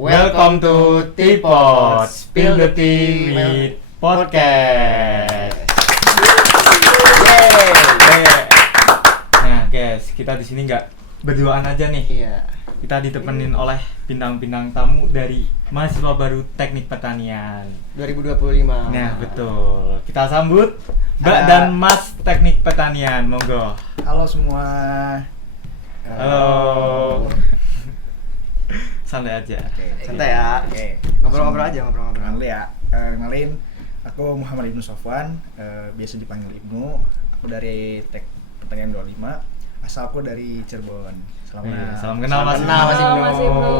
Welcome to Teapot, Spill the Tea with Podcast. Nah guys, kita di sini nggak berduaan aja nih. Iya. Kita ditemenin oleh bintang-bintang tamu dari mahasiswa baru Teknik Pertanian 2025. Nah betul, kita sambut Mbak dan Mas Teknik Pertanian, monggo. Halo semua. Halo. Santai aja. Santai ya. Ngobrol-ngobrol aja, ngobrol-ngobrol. Kenalin ya. Kenalin, aku Muhammad Ibnu Sofwan, biasa dipanggil Ibnu. Aku dari Teknik Pertanian 25. Asalku dari Cirebon. Salam kenal Mas Mas Ibnu.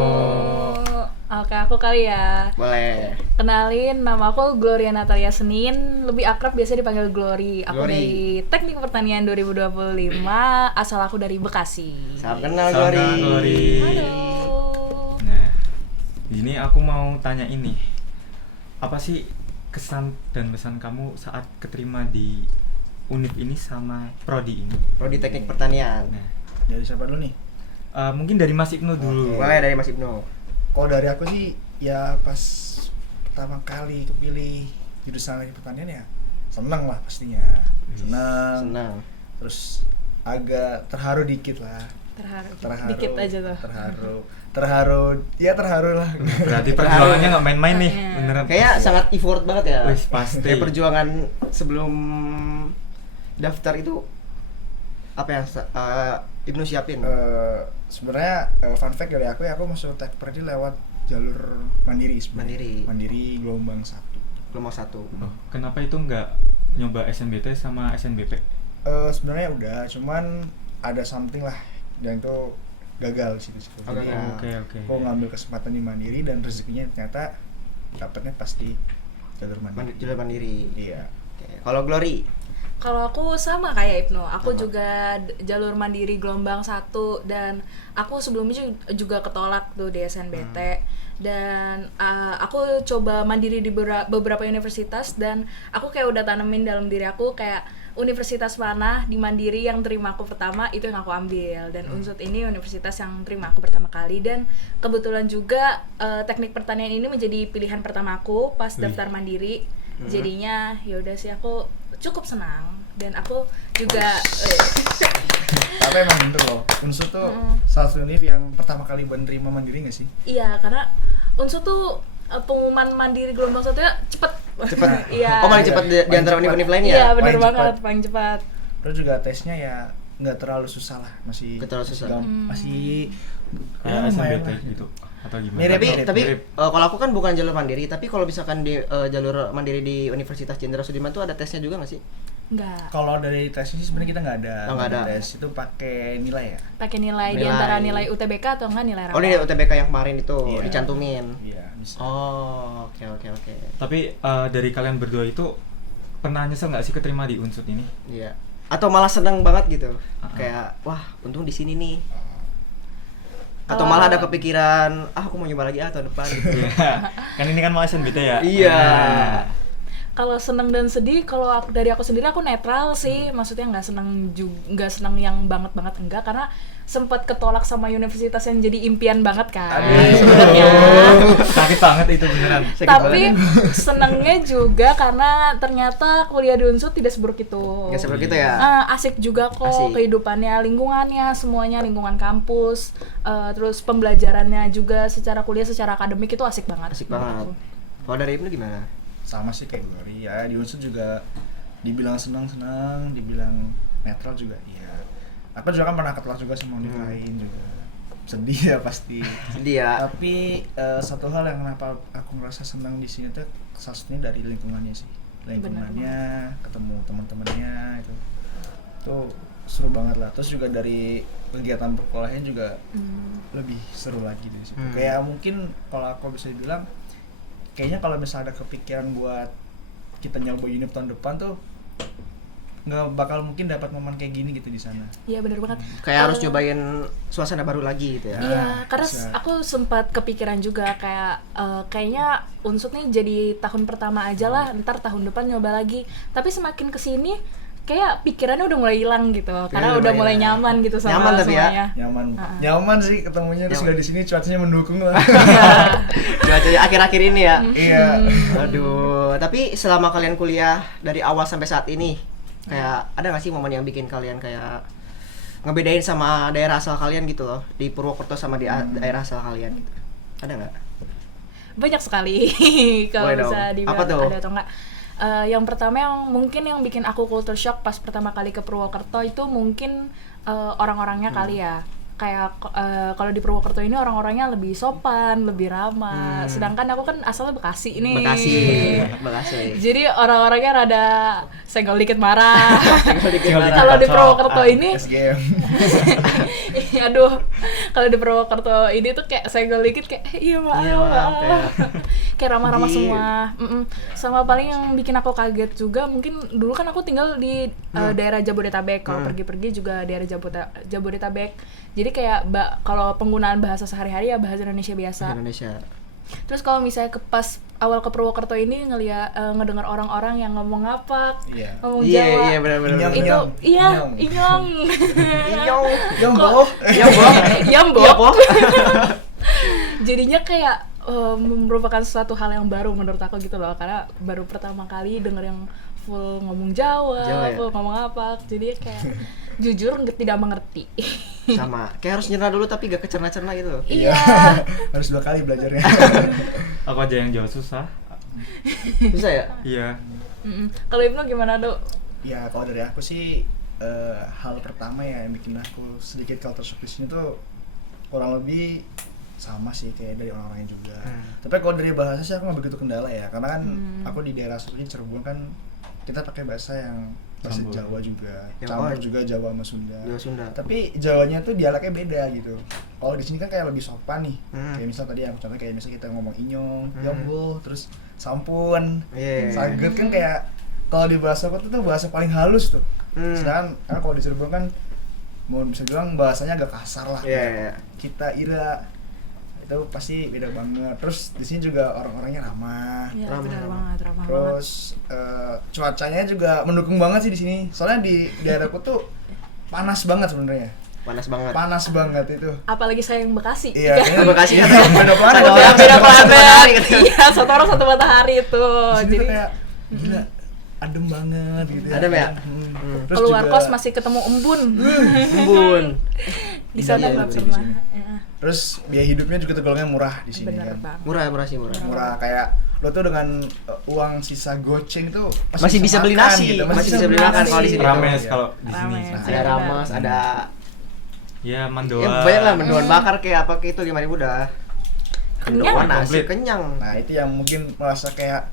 Oke, aku kali ya. Boleh. Kenalin, nama aku Gloria Natalia Senin, lebih akrab biasa dipanggil Glory. Aku Glory. dari Teknik Pertanian 2025, asal aku dari Bekasi. Salam kenal Salam Glory. kenal, Glory. Halo. Nah, ini aku mau tanya ini. Apa sih kesan dan pesan kamu saat keterima di univ ini sama prodi ini? Prodi Teknik Pertanian. Nah, Dari siapa dulu nih? mungkin dari Mas Ibnu dulu. Boleh dari Mas Ibnu. Kalau dari aku sih, ya pas pertama kali kepilih jurusan Teknik Pertanian ya seneng lah pastinya. Senang. Terus agak terharu dikit lah. Terharu. Dikit aja tuh. Terharu lah. Berarti perjuangannya nggak main-main nih, Iya. beneran. Kayak sangat effort banget ya. Wih, pasti. Kayak perjuangan sebelum daftar itu apa ya? Ibnu siapin. Sebenarnya fun fact dari aku ya, aku masuk Teknik Pertanian lewat jalur mandiri sebenarnya. Mandiri gelombang 1. Kelompok 1. Oh, kenapa itu nggak nyoba SNBT sama SNBP? Sebenarnya udah, cuman ada something lah dan itu gagal di situ. Oh, Jadi gagal. Oke. aku ngambil kesempatan di mandiri dan rezekinya ternyata dapatnya pasti jalur mandiri. Jalur mandiri. Iya. Oke. Kalau Glory. Kalau aku sama kayak Ibnu, aku Sama. juga jalur mandiri gelombang 1 dan aku sebelumnya juga ketolak tuh di SNBT dan aku coba mandiri di beberapa universitas dan aku kayak udah tanemin dalam diri aku kayak universitas mana di mandiri yang terima aku pertama itu yang aku ambil dan Unsud ini universitas yang terima aku pertama kali dan kebetulan juga Teknik Pertanian ini menjadi pilihan pertama aku pas daftar mandiri. Jadinya ya udah sih aku cukup senang dan aku juga Tapi emang bener loh, Unsur tuh salah satu univ yang pertama kali menerima mandiri nggak sih? iya karena Unsur tuh pengumuman mandiri gelombang 1 ya cepet. Iya. Oh, paling cepat di antara univ-univ lainnya. Iya bener Paling banget, cepat. paling cepat. Terus juga tesnya ya nggak terlalu susah lah, masih Nggak terlalu susah. masih Kayak lumayan SNBT lah. gitu atau gimana? Mirip. Tapi kalau aku kan bukan jalur mandiri, tapi kalau misalkan di jalur mandiri di Universitas Jenderal Sudirman tuh ada tesnya juga nggak sih? Enggak. Kalau dari tesnya sih sebenarnya kita nggak ada. Oh, nggak ada. Tes itu pakai nilai ya. Pakai nilai di Nilai. antara nilai UTBK atau enggak nilai rapor. Oh, ini UTBK yang kemarin itu Iya. dicantumin. Iya, bisa. Oh, oke. Tapi dari kalian berdua itu pernah nyesel nggak sih keterima di Unsud ini? Iya. Atau malah senang banget gitu. Ah. Kayak wah, untung di sini nih. Atau malah ada kepikiran, aku mau nyoba lagi tahun depan gitu. Kan ini kan mau SNBT ya? Iya. Nah, Kalau seneng dan sedih, kalau dari aku sendiri aku netral sih, maksudnya nggak seneng yang banget enggak karena sempat ketolak sama universitas yang jadi impian banget kan sebenarnya. sakit banget itu beneran. Sakit Tapi banget. senengnya juga karena ternyata kuliah di Unsud tidak seburuk itu. Nggak seperti itu ya. Asik juga kok Asik. kehidupannya, lingkungannya, semuanya lingkungan kampus, terus pembelajarannya juga secara kuliah, secara akademik itu asik banget. Asik banget. Kalau dari Ibnu gimana? Sama sih kayak Glory ya, di Unsur juga dibilang senang, dibilang netral juga iya. Aku juga kan pernah ketolak juga sama univ lain juga. Sedih ya pasti. Sedih ya. Tapi satu hal yang kenapa aku ngerasa senang di sini tuh salah satunya dari lingkungannya sih. Lingkungannya, ketemu teman-temannya itu seru banget lah. Terus juga dari kegiatan perkuliahan juga lebih seru lagi dari situ. Kayak mungkin kalau aku bisa bilang kayaknya kalau misalnya ada kepikiran buat kita nyoba univ tahun depan tuh nggak bakal mungkin dapat momen kayak gini gitu di sana. Iya benar banget. Kayak harus nyobain suasana baru lagi gitu ya. Iya, karena bisa. aku sempat kepikiran juga kayak kayaknya Unsud nih jadi tahun pertama aja lah, ntar tahun depan nyoba lagi. Tapi semakin kesini kayak pikirannya udah mulai hilang gitu karena udah udah mulai mulai hilang. nyaman gitu sama Nyaman tapi ya? semuanya. Nyaman sih ketemunya, terus Nyaman. juga di sini cuacanya mendukung lah. Cuacanya akhir-akhir ini ya. Iya. Aduh, tapi selama kalian kuliah dari awal sampai saat ini, kayak ada nggak sih momen yang bikin kalian kayak ngebedain sama daerah asal kalian gitu loh, di Purwokerto sama di daerah asal kalian gitu? Ada nggak? Banyak sekali kalau Boleh dong. bisa dibilang Apa tuh? ada atau enggak. Yang pertama yang mungkin yang bikin aku culture shock pas pertama kali ke Purwokerto itu mungkin orang-orangnya kali ya. Kayak kalau di Purwokerto ini orang-orangnya lebih sopan, lebih ramah. Sedangkan aku kan asalnya Bekasi nih. Bekasi. Jadi orang-orangnya rada senggol dikit marah. Senggol dikit marah. Kalau di Kacau. Purwokerto ini SGM. aduh, kalau di Purwokerto ini tuh kayak senggol dikit kayak iya maaf, Iya, maaf, maaf. Kayak ramah-ramah Di- semua. Sama paling yang bikin aku kaget juga mungkin dulu kan aku tinggal di daerah Jabodetabek. Kalau pergi-pergi juga daerah Jabodetabek. Jadi kayak kalau penggunaan bahasa sehari-hari ya bahasa Indonesia biasa. Indonesia. Terus kalau misalnya pas awal ke Purwokerto ini ngedengar orang-orang yang ngomong ngapak, Iya. ngomong Iya, Jawa. iya benar-benar. Inyong. Itu iya, inyong. Inyong. Yang boh. Ya, Boh. Yambok. Ya, Boh. Jadinya kayak merupakan suatu hal yang baru menurut aku gitu loh, karena baru pertama kali denger yang full ngomong Jawa, Jawa ya? full ngomong apa, jadi kayak jujur tidak mengerti. Sama. Kayak harus nyerah dulu tapi gak kecerna-cerna gitu loh. Iya. Harus 2 kali belajarnya. Aku aja yang jauh susah. Bisa ya? Iya. Kalau Ibnu gimana, Dok? Ya kalau dari aku sih hal pertama ya yang bikin aku sedikit culture shock di sini tuh kurang lebih sama sih kayak dari orang-orangnya juga. Tapi kalau dari bahasa sih aku nggak begitu kendala ya, karena kan aku di daerah asli Cirebon kan kita pakai bahasa yang bahasa Campur. Jawa juga, Ya, campur oh. juga Jawa sama Sunda. Jawa Sunda. Tapi Jawanya tuh dialeknya beda gitu. Kalau di sini kan kayak lebih sopan nih. Kayak misal tadi aku contoh kayak misal kita ngomong inyong, yombo, terus sampun, Iya. saget kan kayak kalau di bahasa aku tuh bahasa paling halus tuh. Sedangkan karena kalau di Cirebon kan mau bisa bilang bahasanya agak kasar lah. Iya, kayak iya. Kita ira itu pasti beda banget. Terus di sini juga orang-orangnya ramah. Iya, Ramah, benar ramah. banget, ramah banget. Terus cuacanya juga mendukung banget sih di sini. Soalnya di daerahku tuh panas banget sebenarnya. Panas banget. Panas banget itu. Apalagi saya yang Bekasi. Iya, kan? kayaknya Bekasi kan beda planet. Satu ya. orang Beda satu matahari planet. gitu. Iya, satu orang satu matahari itu. Di sini Jadi tuh kayak gila adem banget gitu ya. Adem ya? Terus keluar juga- kos masih ketemu embun. Embun. Di sana Iya, nggak betul, di pernah. sini. Ya, Terus biaya hidupnya juga tergolongnya murah di sini bener kan. banget. Murah sih murah. Murah kayak lo tuh dengan uang sisa goceng tuh Masih bisa beli makan nasi, gitu. masih bisa beli makan kalau di sini. Rames Iya. kalau di sini. Rames. Ada Iya, rames, ada Ya, ya mendoa. banyak lah mendoan bakar kayak apa kayak itu 5.000 dah. Kenyang. Mendoan nasi Komplit. kenyang. Nah itu yang mungkin merasa kayak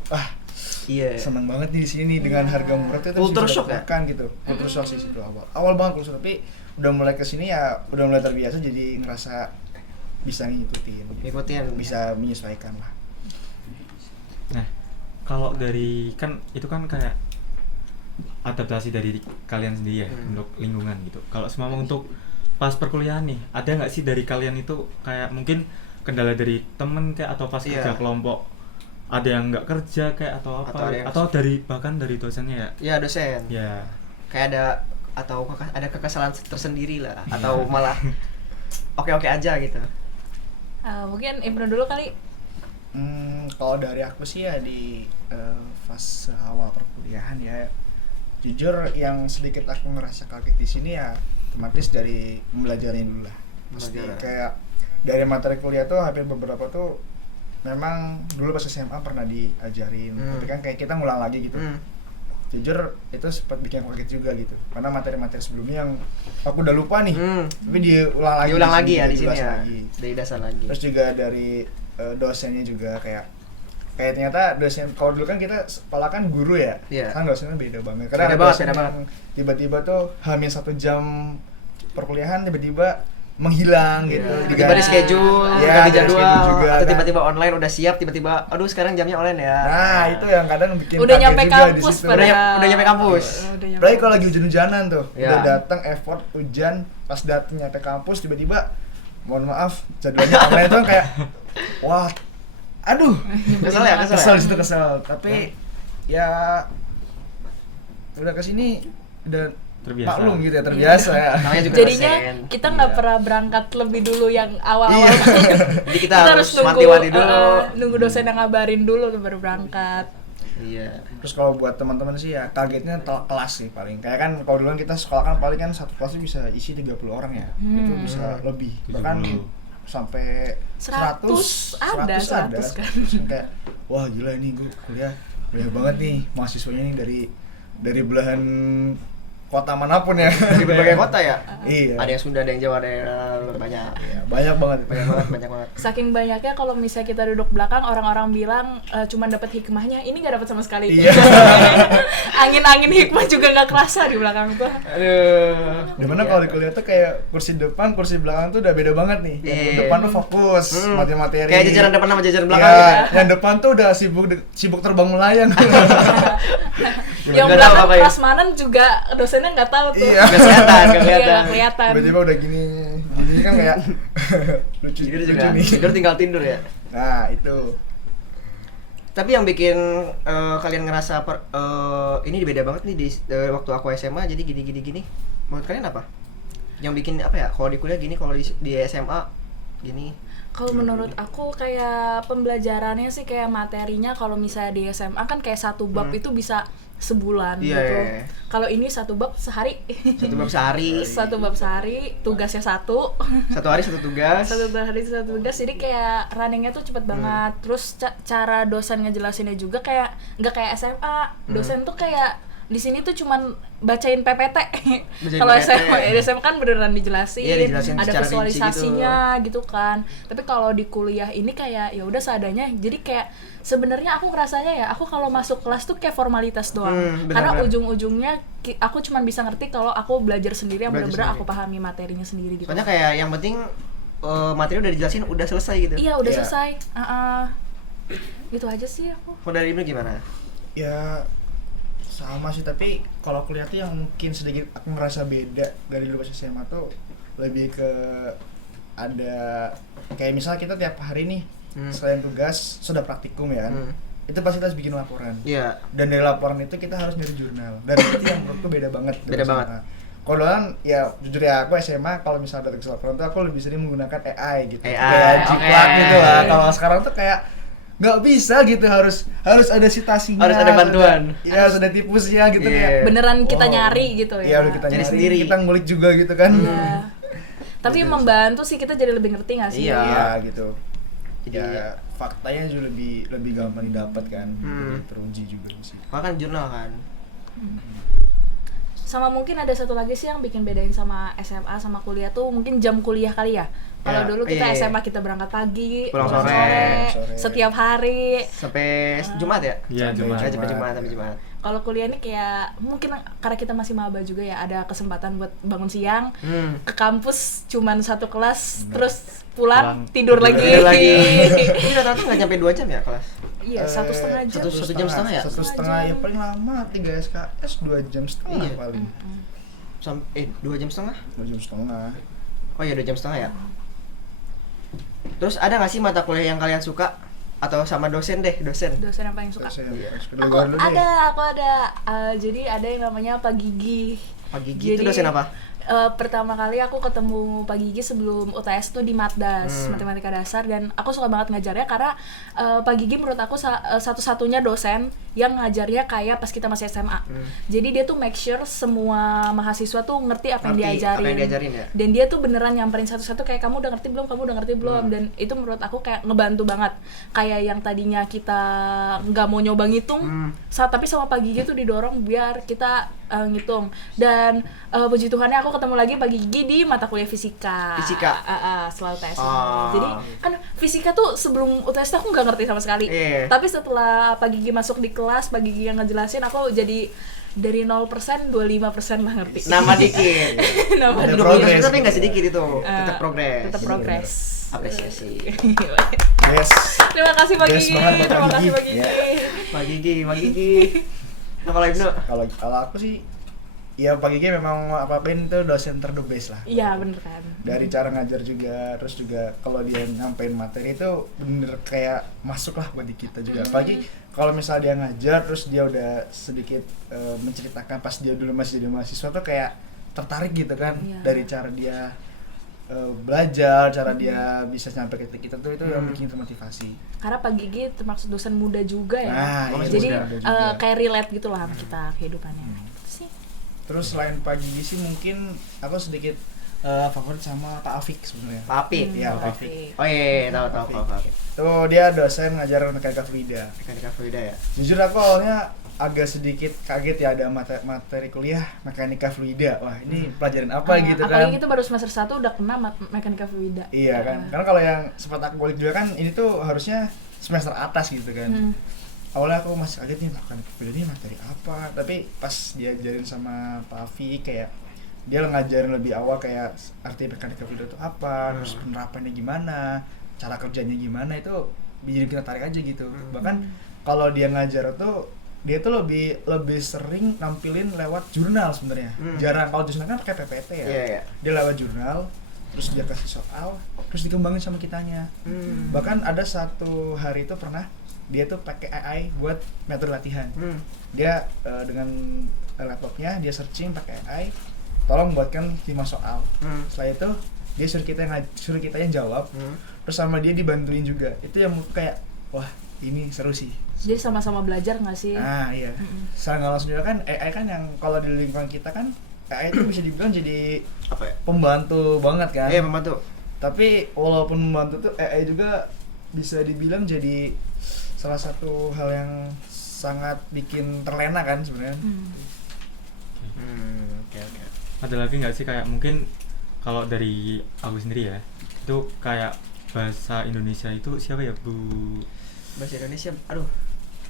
Iya. seneng banget di sini dengan harga murah tuh Culture shock ya? kan gitu. Culture shock sih situ awal banget culture shock, tapi udah mulai kesini ya udah mulai terbiasa jadi ngerasa bisa Ngikutin. bisa menyesuaikan lah. Nah, kalau dari kan itu kan kayak adaptasi dari kalian sendiri ya untuk lingkungan gitu. Kalau semua untuk pas perkuliahan nih, ada nggak sih dari kalian itu kayak mungkin kendala dari temen kayak atau pas Iya. kerja kelompok ada yang nggak kerja kayak atau Atau apa ada yang- atau dari bahkan dari dosennya ya? Ya dosen. Ya, Kayak ada kekesalan tersendiri lah atau malah oke-oke aja gitu. Mungkin Ibnu dulu kali. Kalau dari aku sih ya di fase awal perkuliahan ya, jujur yang sedikit aku ngerasa kaget di sini ya otomatis dari mempelajari dulu lah. Pasti Belajar. kayak dari materi kuliah tuh hampir beberapa tuh memang dulu pas SMA pernah diajarin, tapi kan kayak kita ngulang lagi gitu. Jujur itu sempat bikin aku kaget juga gitu, karena materi-materi sebelumnya yang aku udah lupa nih, tapi diulang lagi. Diulang lagi ya di dibahas sini ya. lagi. Dari dasar lagi. Terus juga dari dosennya juga kayak ternyata dosen, kalau dulu kan kita sekolah kan guru ya, Iya. kan dosennya beda banget. Beda ada banget, dosen beda yang tiba-tiba tuh hamil 1 jam perkuliahan tiba-tiba menghilang gitu. Tiba-tiba di schedule, Iya, ganti di jadwal, schedule juga, atau kan. tiba-tiba online udah siap, tiba-tiba aduh sekarang jamnya online ya. Nah itu yang kadang bikin Udah kaget nyampe juga di kampus situ. padahal. Udah nyampe kampus. Udah nyampe Apalagi kalau lagi hujan-hujanan tuh, Ya. udah datang effort hujan, pas datang nyampe kampus tiba-tiba mohon maaf jadwalnya online tuh kayak wah aduh Kesel ya, kesel di situ kesel, tapi ya udah kesini udah Terbiasa. maklum gitu ya, terbiasa ya. Namanya juga Jadinya dosen. kita nggak Iya. pernah berangkat lebih dulu yang awal-awal Iya. banget. Jadi kita harus nunggu, wanti-wanti dulu. nunggu dosen yang ngabarin dulu tuh baru berangkat. Iya. Terus kalau buat teman-teman sih ya kagetnya kelas sih paling. Kayak kan kalau dulu kita sekolah kan paling kan satu kelas tuh bisa isi 30 orang ya. Itu bisa lebih. Bahkan 70. sampai 100 ada, 100 kan. Terus kayak wah gila ini gue kuliah banyak banget nih mahasiswanya nih dari belahan kota manapun ya. Di berbagai kota ya. Iya. Ada yang Sunda, ada yang Jawa, ada yang banyak. Iya, banyak banget. Banyak banget. Saking banyaknya kalau misalnya kita duduk belakang orang-orang bilang cuman dapat hikmahnya, ini nggak dapat sama sekali. Iya. Angin-angin hikmah juga nggak kerasa di belakang tuh. Aduh. Dimana kalau di kuliah tuh kayak kursi depan, kursi belakang tuh udah beda banget nih. Yang Iya. depan tuh fokus, materi. Kayak jajaran depan sama jajaran belakang Iya, gitu ya. yang depan tuh udah sibuk terbang melayang. Yang Nggak tahu belakang apa ya. prasmanan juga dosennya nggak tahu tuh. Iya. Nggak kelihatan, nggak Iya, kelihatan. nggak kelihatan. Tiba-tiba udah gini kan kayak lucu, Tidur lucu juga. nih. Tidur tinggal tidur ya. Nah itu Tapi yang bikin kalian ngerasa ini beda banget nih di waktu aku SMA jadi gini. Menurut kalian apa? Yang bikin apa ya? Kalau di kuliah gini, kalau di SMA gini. Kalau menurut aku kayak pembelajarannya sih kayak materinya kalau misalnya di SMA kan kayak satu bab itu bisa sebulan Iya, gitu. iya. Kalau ini satu bab sehari. Satu bab sehari, Satu bab sehari, tugasnya satu. satu hari satu tugas. Satu hari satu tugas, jadi kayak runningnya tuh cepet banget. Terus cara dosen ngejelasinnya juga kayak nggak kayak SMA. Dosen tuh kayak di sini tuh cuman bacain PPT. Kalau SMA kan beneran dijelasin, Iya, dijelasin ada secara rinci visualisasinya gitu kan. Tapi kalau di kuliah ini kayak ya udah seadanya. Jadi kayak sebenarnya aku ngerasanya ya, aku kalau masuk kelas tuh kayak formalitas doang. Karena benar-benar. ujung-ujungnya aku cuman bisa ngerti kalau aku belajar sendiri yang Belajar bener-bener sendiri. aku pahami materinya sendiri gitu. Soalnya kayak yang penting materi udah dijelasin, udah selesai gitu. Iya udah Iya. selesai. Gitu aja sih aku. Kalau dari Ibnu gimana? ya sama sih, tapi kalau kuliah tuh yang mungkin sedikit aku ngerasa beda dari dulu pas SMA tuh lebih ke ada kayak misalnya kita tiap hari nih selain tugas sudah praktikum ya kan, itu pasti kita harus bikin laporan. Iya. Dan dari laporan itu kita harus nyari jurnal. Dan itu yang menurutku beda banget. Beda dari banget. SMA. Kalau dulu kan ya jujur ya aku SMA kalau misalnya ada tugas laporan tuh aku lebih sering menggunakan AI gitu. AI, Kayak Jiplak oke. gitu lah. Kalau sekarang tuh kayak nggak bisa gitu, harus ada citasinya, Harus ada bantuan. Iya, harus ada tipusnya gitu Iya. kayak. Beneran kita wow. nyari gitu ya. Iya, udah kita Nyari nyari sendiri. kita ngulik juga gitu kan. Iya. Tapi membantu sih, kita jadi lebih ngerti nggak sih? Iya. Iya gitu. Jadi Ya faktanya juga lebih gampang didapat kan. Hmm. Lebih teruji juga sih. kan jurnal kan. Sama mungkin ada satu lagi sih yang bikin bedain sama SMA sama kuliah tuh mungkin jam kuliah kali ya. Kalau Ya, dulu kita iya. SMA kita berangkat pagi, Pulang pulang sore. Sore. setiap hari. Sampai Jumat ya? Iya, Jumat. Sampai Jumat. Kalau kuliah ini kayak mungkin karena kita masih maba juga ya, ada kesempatan buat bangun siang, ke kampus cuman satu kelas, terus pulang tidur lagi. Tidur lagi. Ini rata-rata nggak nyampe 2 jam ya kelas? Iya, 1,5 jam. Satu jam setengah ya? 1,5 ya paling lama 3 SKS 2 jam setengah Iya. paling. 2 jam setengah? 2 jam setengah. Oh iya 2 jam setengah ya. Terus ada nggak sih mata kuliah yang kalian suka? Atau sama dosen deh, dosen? Dosen apa yang suka? Iya. Aku ada. Jadi ada yang namanya Pak Gigi. Pak Gigi itu dosen apa? Pertama kali aku ketemu Pak Gigi sebelum UTS tuh di Matdas, Matematika Dasar, dan aku suka banget ngajarnya karena Pak Gigi menurut aku satu-satunya dosen yang ngajarnya kayak pas kita masih SMA. Jadi dia tuh make sure semua mahasiswa tuh ngerti apa yang diajarin. Apa yang diajarin ya? Dan dia tuh beneran nyamperin satu-satu kayak kamu udah ngerti belum, dan itu menurut aku kayak ngebantu banget. Kayak yang tadinya kita nggak mau nyoba ngitung, tapi sama Pak Gigi tuh didorong biar kita ngitung. Dan puji Tuhannya aku ketemu lagi Pak Gigi di mata kuliah fisika. Setelah UTS. Jadi kan fisika tuh sebelum UTS tuh aku nggak ngerti sama sekali. Tapi setelah Pak Gigi masuk di kelas, Pak Gigi yang ngejelasin, aku jadi dari 0% 25% lah ngerti. Nama dikit. Nama Ada dikit. progres. Tapi nggak sedikit itu. Tetap progres. Tetap progres. Apresiasi. Yes. Terima kasih Pak Yes Gigi. banget, Pak Terima kasih Gigi. Pak Gigi. Ya. Pak Gigi. Nah kalau Ibnu? Kalau aku sih ya Pak Gigi memang apapun itu dosen ter the best lah. Iya bener kan. Dari cara ngajar juga, terus juga kalau dia nyampein materi itu bener kayak masuk lah bagi kita juga. Apalagi kalau misalnya dia ngajar terus dia udah sedikit menceritakan pas dia dulu masih jadi mahasiswa tuh kayak tertarik gitu kan. Iya. Dari cara dia belajar, cara dia bisa nyampe ke kita tuh itu yang bikin termotivasi. Karena Pak Gigi termasuk dosen muda juga ya. Nah, iya, Jadi muda juga. kayak relate gitu lah sama kita kehidupannya. Gitu sih. Terus selain Pak Gigi sih mungkin aku sedikit favorit sama Pak Afik sebenarnya. Pak Apik. Iya, Pak Oke. Afik. Oh iya, tahu Pak Apik. Tuh dia dosen ngajar mekanika fluida. Mekanika fluida ya. Jujur aku awalnya agak sedikit kaget ya ada materi kuliah mekanika fluida. Wah, ini pelajaran apa gitu kan. Apalagi itu baru semester 1 udah kena mekanika fluida. Iya kan. Karena kalau yang sempat aku kulik juga kan ini tuh harusnya semester atas gitu kan. Awalnya aku masih kaget nih mekanika fluida ini materi apa. Tapi pas diajarin sama Pak Afi kayak dia ngajarin lebih awal kayak arti mekanika fluida itu apa, terus penerapannya gimana, cara kerjanya gimana itu bikin kita tarik aja gitu. Bahkan kalau dia ngajar tuh dia tuh lebih sering nampilin lewat jurnal sebenarnya. Jarang, kalau jurnal kan pakai PPT ya. Iya. Dia lewat jurnal, terus dia kasih soal, terus dikembangin sama kitanya. Bahkan ada satu hari itu pernah dia tuh pakai AI buat metode latihan. Dia dengan laptopnya dia searching pakai AI, tolong buatkan 5 soal. Setelah itu dia suruh kita yang jawab. Terus sama dia dibantuin juga. Itu yang kayak wah, ini seru sih. Jadi sama-sama belajar nggak sih? Ah iya. Secara nggak langsung juga kan AI kan yang kalau di lingkungan kita kan AI itu bisa dibilang jadi Apa ya? pembantu banget kan. Iya, pembantu. Tapi walaupun membantu tuh AI juga bisa dibilang jadi salah satu hal yang sangat bikin terlena kan sebenarnya. Oke. Ada lagi nggak sih kayak mungkin kalau dari aku sendiri ya itu kayak bahasa Indonesia itu siapa ya Bu? Bahasa Indonesia, aduh.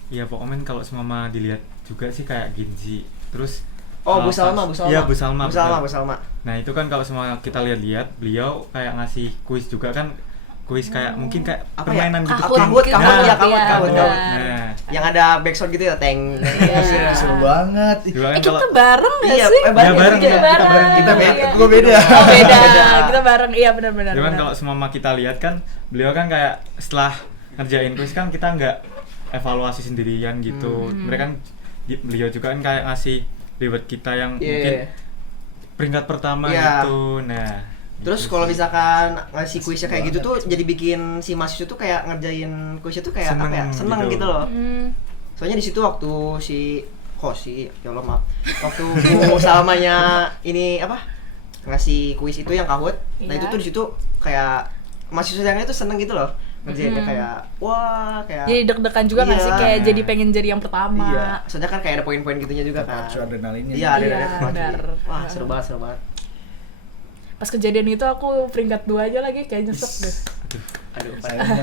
Iya pokoknya kalau semama dilihat juga sih kayak Genzi. Terus Oh, Bu Salma. Iya, Bu Salma. Bu Salma. Nah, itu kan kalau semua kita lihat-lihat, beliau kayak ngasih kuis juga kan. Kuis kayak mungkin kayak Apa ya? permainan gitu. Kahut. Nah, Kahut. Nah, Yang ada backsound gitu ya, teng. Iya. Seru banget. juga kan Kita kalau bareng nggak Iya, sih? bareng. Ya, bareng. Kita bareng. Kita Iya. gue beda. Oh beda. Kita bareng. Iya benar-benar. juga kan kalau semua kita lihat kan beliau kan kayak setelah ngerjain kuis kan kita nggak evaluasi sendirian gitu. Mereka kan beliau juga kan kayak ngasih reward kita yang mungkin peringkat pertama gitu. Nah, Terus gitu kalau sih. misalkan ngasih kuisnya kayak gitu tuh jadi bikin si mahasiswa tuh kayak ngerjain kuisnya tuh kayak Seneng apa ya? Seneng gitu. gitu loh. Soalnya di situ waktu ya Allah maaf. Waktu Bu Salmanya ini apa? Ngasih kuis itu yang kahut. Nah, Iya. itu tuh di situ kayak mahasiswanya tuh seneng gitu loh. Ngerjainnya kayak wah, kayak Jadi deg-degan juga nggak sih Iya. kayak jadi pengen jadi yang pertama. Iya. Soalnya kan kayak ada poin-poin gitunya juga kan. Pacu adrenalinnya. Iya, ada Iya, kepacu. benar. Wah, seru banget. Pas kejadian itu aku peringkat 2 aja lagi kayak nyesek deh. Aduh,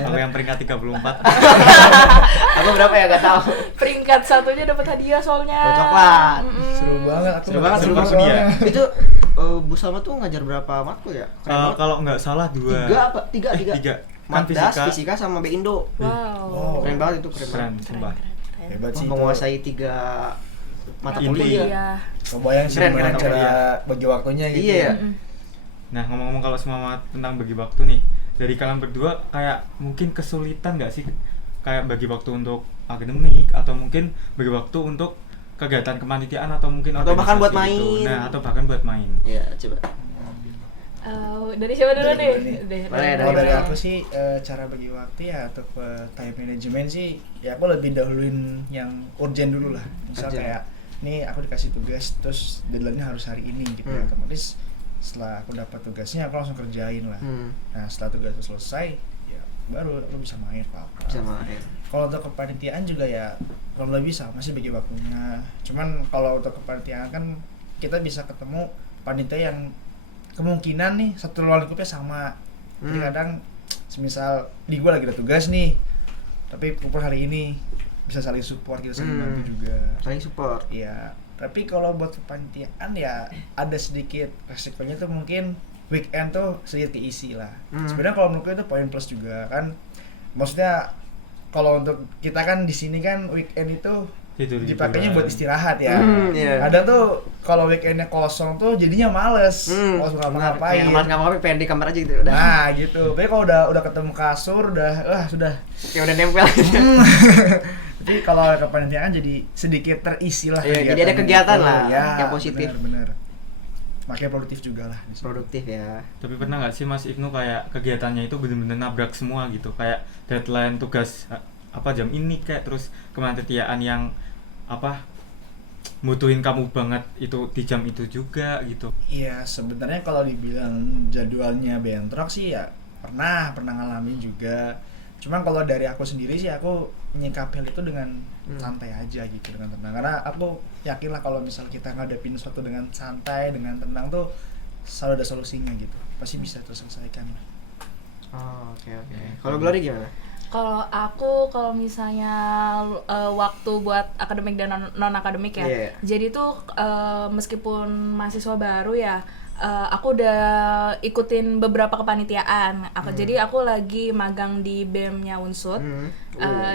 Aku yang peringkat 34. aku berapa ya gak tahu. Peringkat 1-nya dapat hadiah soalnya. Coklat. Seru banget. Aku Seru banget, seru seru banget. banget. soalnya. Itu Bu Salma tuh ngajar berapa matkul ya? Keren banget. Kalau nggak salah 2. Tiga. Tiga. Kan Matdas, fisika sama B Indo. Wow. Keren banget itu, keren Keren, banget. sumpah. Hebat Wah, sih. itu. menguasai 3 mata Inti. kuliah. Iya. Kebayang sih Keren, gimana keren. cara bagi waktunya gitu. Iya. Nah, ngomong-ngomong kalau semua tentang bagi waktu nih, dari kalian berdua kayak mungkin kesulitan nggak sih kayak bagi waktu untuk akademik atau mungkin bagi waktu untuk kegiatan kepanitiaan atau mungkin Atau bahkan buat organisasi gitu. main. Nah, atau bahkan buat main. Iya, coba. Dari siapa dulu Dari nih? mana nih? Boleh, Kalau dari mana? aku sih cara bagi waktu ya atau time management sih ya aku lebih dahuluin yang urgent dulu lah. Misal Urgent. kayak nih aku dikasih tugas terus deadline-nya harus hari ini gitu ya. Otomatis setelah aku dapat tugasnya aku langsung kerjain lah. Nah setelah tugas itu selesai ya baru aku bisa main apa-apa. Bisa main. Kalau untuk kepanitiaan juga ya kurang lebih sama sih bagi waktunya. Cuman kalau untuk kepanitiaan kan kita bisa ketemu panitia yang kemungkinan nih satu ruang lingkupnya sama. Jadi kadang semisal di gue lagi ada tugas nih tapi kumpul hari ini bisa saling support gitu, saling bantu juga. Saling support. Iya, tapi kalau buat kepanitiaan ya ada sedikit resikonya tuh mungkin weekend tuh sedikit keisi lah. Sebenarnya kalau menurutku itu poin plus juga kan. Maksudnya kalau untuk kita kan di sini kan weekend itu dipakainya buat istirahat ya. Iya. Kadang tuh kalau weekendnya kosong tuh jadinya males, mau ngapa-ngapain. Yang malas ngapa-ngapain pengen di kamar aja gitu udah. Nah gitu, tapi kalau udah ketemu kasur sudah. Ya udah nempel gitu. Tapi kalau kepanitiaan jadi sedikit terisi lah. Iya, jadi ada kegiatan lah, ya, yang positif. Bener. Makanya produktif juga lah. di situ. Produktif ya. Tapi pernah nggak sih Mas Ibnu kayak kegiatannya itu bener-bener nabrak semua gitu, kayak deadline tugas apa jam ini kayak, terus kepanitiaan yang apa butuhin kamu banget itu di jam itu juga gitu. Iya, sebenarnya kalau dibilang jadwalnya bentrok sih ya pernah ngalamin juga. Cuman kalau dari aku sendiri sih aku menyikapi hal itu dengan santai aja gitu, dengan tenang. Karena aku yakin lah kalau misal kita ngadepin sesuatu dengan santai, dengan tenang tuh selalu ada solusinya gitu. Pasti bisa terselesaikan lah. Oh, oke. Kalau Glory gimana? Kalau misalnya waktu buat akademik dan non akademik ya. Yeah. Jadi tuh meskipun mahasiswa baru ya, aku udah ikutin beberapa kepanitiaan. Jadi aku lagi magang di BEM-nya Unsud.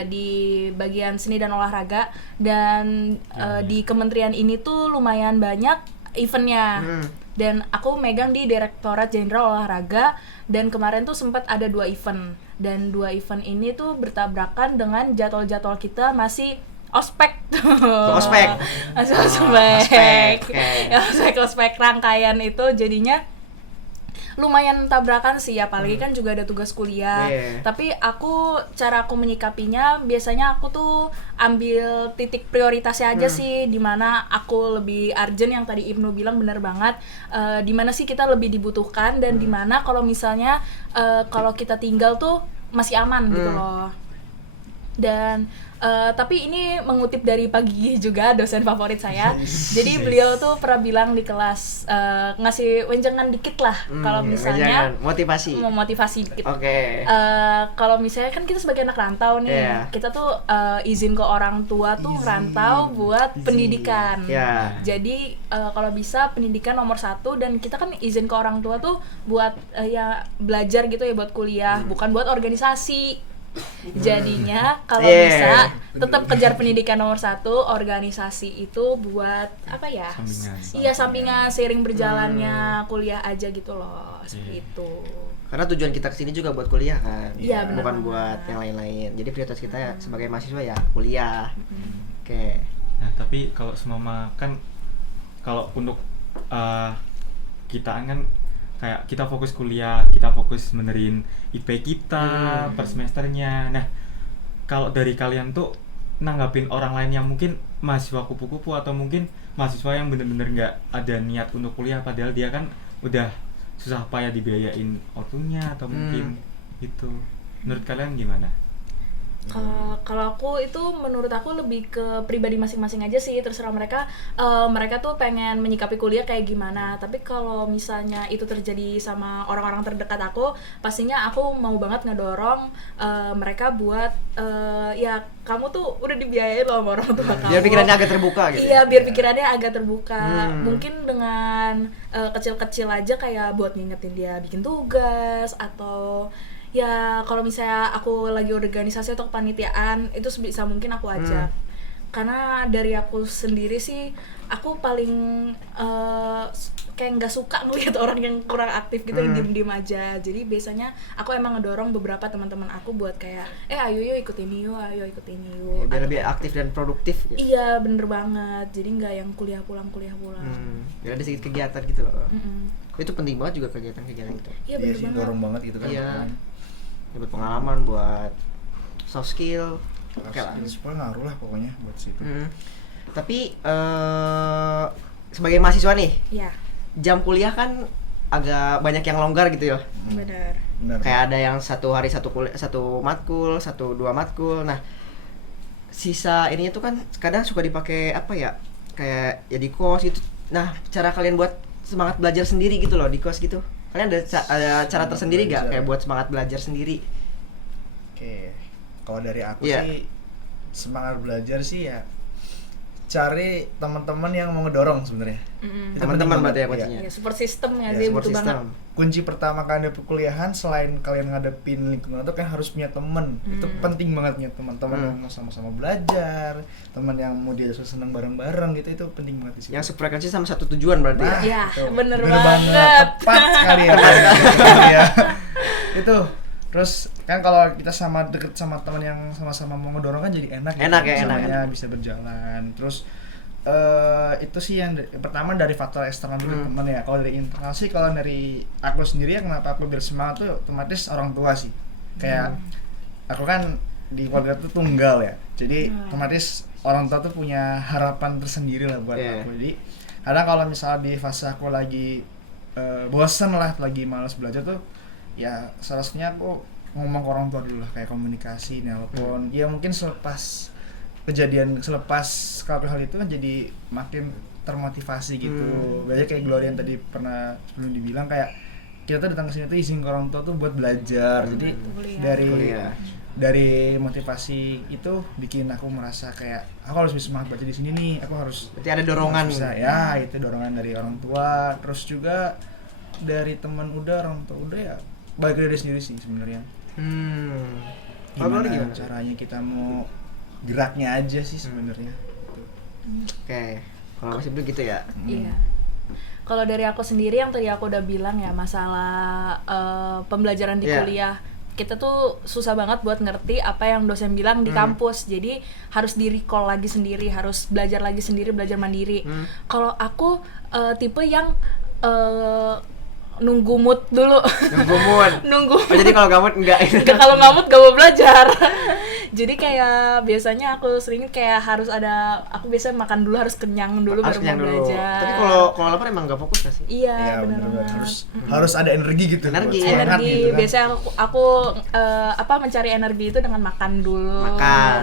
Di bagian seni dan olahraga, dan di kementerian ini tuh lumayan banyak eventnya. Dan aku megang di Direktorat Jenderal Olahraga, dan kemarin tuh sempat ada 2 event, dan 2 event ini tuh bertabrakan dengan jadwal-jadwal kita masih ospek tuh. Ospek. Masih ospek. Okay. Ospek rangkaian itu jadinya lumayan tabrakan sih, apalagi kan juga ada tugas kuliah. Tapi cara aku menyikapinya biasanya aku tuh ambil titik prioritasnya aja sih, dimana aku lebih urgent, yang tadi Ibnu bilang benar banget, dimana sih kita lebih dibutuhkan, dan dimana kalau misalnya kalau kita tinggal tuh masih aman gitu loh. Dan tapi ini mengutip dari Pak Gigi juga, dosen favorit saya. Jadi beliau tuh pernah bilang di kelas, ngasih wenjangan dikit lah kalau misalnya motivasi dikit. Oke. Kalau misalnya kan kita sebagai anak rantau nih, kita tuh izin ke orang tua tuh rantau buat pendidikan. Jadi kalau bisa pendidikan nomor 1, dan kita kan izin ke orang tua tuh buat ya belajar gitu ya, buat kuliah, bukan buat organisasi. Jadinya kalau bisa tetap kejar pendidikan nomor 1, organisasi itu buat apa ya? Sampingan seiring berjalannya kuliah aja gitu loh, seperti itu. Karena tujuan kita kesini juga buat kuliah kan, bukan benar buat yang lain-lain. Jadi prioritas kita sebagai mahasiswa ya kuliah. Oke. Nah tapi kalau semama kan, kalau untuk kita kan kayak kita fokus kuliah, kita fokus benerin IP kita per semesternya. Nah, kalau dari kalian tuh nanggapin orang lain yang mungkin mahasiswa kupu-kupu, atau mungkin mahasiswa yang bener-bener nggak ada niat untuk kuliah, padahal dia kan udah susah payah dibiayain ortunya, atau mungkin itu. Menurut kalian gimana? Kalau aku itu, menurut aku lebih ke pribadi masing-masing aja sih, terserah mereka tuh pengen menyikapi kuliah kayak gimana. Tapi kalau misalnya itu terjadi sama orang-orang terdekat aku, pastinya aku mau banget ngedorong mereka buat ya kamu tuh udah dibiayain loh sama orang tua kamu. Biar pikirannya agak terbuka gitu. Iya, biar pikirannya agak terbuka. Mungkin dengan kecil-kecil aja, kayak buat ngingetin dia bikin tugas, atau ya kalau misalnya aku lagi organisasi atau kepanitiaan, itu sebisa mungkin aku ajak. Karena dari aku sendiri sih, aku paling kayak nggak suka ngelihat orang yang kurang aktif gitu, yang diem-diem aja. Jadi biasanya aku emang ngedorong beberapa teman-teman aku buat kayak ayo yuk ikut ini yuk. Ya, biar lebih aktif dan produktif gitu. Iya, bener banget. Jadi nggak yang kuliah pulang. Biar ada sedikit kegiatan gitu loh. Itu penting banget juga kegiatan-kegiatan gitu. Iya, bener sih, banget. dorong banget gitu kan. Iya. Dapat pengalaman buat soft skill. Oke lah. Semua ngaruh lah pokoknya buat situ. Tapi sebagai mahasiswa nih, jam kuliah kan agak banyak yang longgar gitu ya. Benar. Kayak ada yang satu hari satu matkul, 1-2 matkul. Nah, sisa ininya tuh kan kadang suka dipakai apa ya? Kayak ya di kos gitu. Nah, cara kalian buat semangat belajar sendiri gitu loh di kos gitu. Kalian ada cara tersendiri nggak kayak buat semangat belajar sendiri? Oke, kalau dari aku sih semangat belajar sih ya cari teman-teman yang mau ngedorong sebenarnya. Mm-mm. Itu Teman-teman penting berarti ya banget. kuncinya. Ya, support system nggak Ya, sih, Support butuh banget. system. Kunci pertama kalian di perkuliahan selain kalian ngadepin lingkungan itu kan harus punya teman. Itu penting banget punya teman-teman yang mau sama-sama belajar, teman yang mau dia senang bareng-bareng gitu, itu penting banget di situ. Yang sefrekuensi sama satu tujuan berarti ya. Iya, Tuh, bener banget. Tepat sekali ya. Iya. Itu terus kan kalau kita sama deket sama teman yang sama-sama mau ngedorong kan jadi enak. Enak ya, enak, semuanya bisa berjalan. Terus itu sih yang pertama dari faktor eksternal dulu teman ya. Kalau dari internal sih, kalau dari aku sendiri ya, kenapa aku biar semangat tuh otomatis orang tua sih. Kayak aku kan di keluarga tuh tunggal ya. Jadi otomatis orang tua tuh punya harapan tersendiri lah buat aku. Jadi kadang kalau misalnya di fase aku lagi bosan lah, lagi malas belajar tuh, ya seharusnya aku ngomong ke orang tua dulu lah, kayak komunikasi, nelpon. Ya mungkin selepas kalau hal itu kan jadi makin termotivasi gitu. Belajar kayak Gloria yang tadi pernah sebelum dibilang, kayak kita tuh datang ke sini tuh izin ke orang tua tuh buat belajar. Jadi dari motivasi itu bikin aku merasa kayak aku harus bisa semangat baca di sini nih. Aku harus Berarti ada dorongan. bisa, ya itu dorongan dari orang tua. Terus juga dari teman orang tua ya balik dari sendiri sih sebenarnya. Gimana caranya kita mau geraknya aja sih sebenarnya. Oke. Kalau masih begitu ya. Iya. Kalau dari aku sendiri yang tadi aku udah bilang ya, masalah pembelajaran di kuliah, kita tuh susah banget buat ngerti apa yang dosen bilang di kampus. Jadi harus di-recall lagi sendiri, harus belajar lagi sendiri, belajar mandiri. Kalau aku tipe yang nunggu mood dulu. Nunggu. Oh, jadi kalau gamut enggak. Kalau nggak mood gak mau belajar. Jadi kayak biasanya aku sering kayak aku biasanya makan dulu, harus kenyang dulu baru mau belajar. Tapi kalau lapar emang nggak fokus nggak sih? Iya, benar. Harus ada energi gitu. Energi. buat semangat gitu kan. Biasanya aku mencari energi itu dengan makan dulu.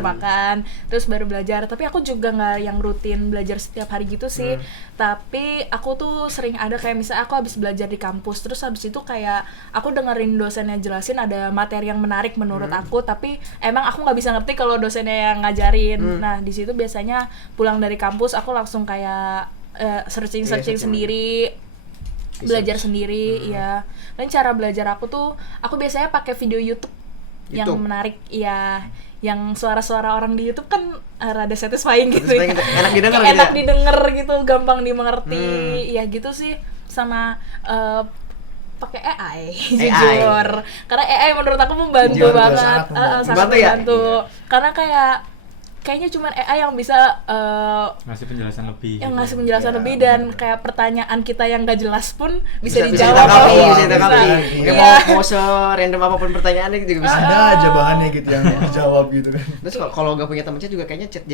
Makan, terus baru belajar. Tapi aku juga nggak yang rutin belajar setiap hari gitu sih. Tapi aku tuh sering ada kayak misalnya aku habis belajar di kampus, terus habis itu kayak aku dengerin dosennya jelasin ada materi yang menarik menurut aku, tapi emang aku nggak bisa ngerti kalau dosennya yang ngajarin. Nah di situ biasanya pulang dari kampus aku langsung kayak searching sendiri, belajar sendiri. Ya, dan cara belajar aku biasanya pakai video YouTube yang menarik, ya, yang suara-suara orang di YouTube kan rada satisfying gitu. Enak didengar gitu, gampang dimengerti. Ya gitu sih. Sama pakai AI jujur, karena AI menurut aku membantu banget, sangat membantu. Karena kayaknya cuma AI yang bisa ngasih penjelasan lebih. Yang ngasih penjelasan lebih, dan kayak pertanyaan kita yang gak jelas pun bisa Bisa dijawab. mau se-random apapun pertanyaannya juga bisa. Ada aja bahannya gitu yang dijawab gitu kan. Terus kalau nggak punya teman chat juga kayaknya chat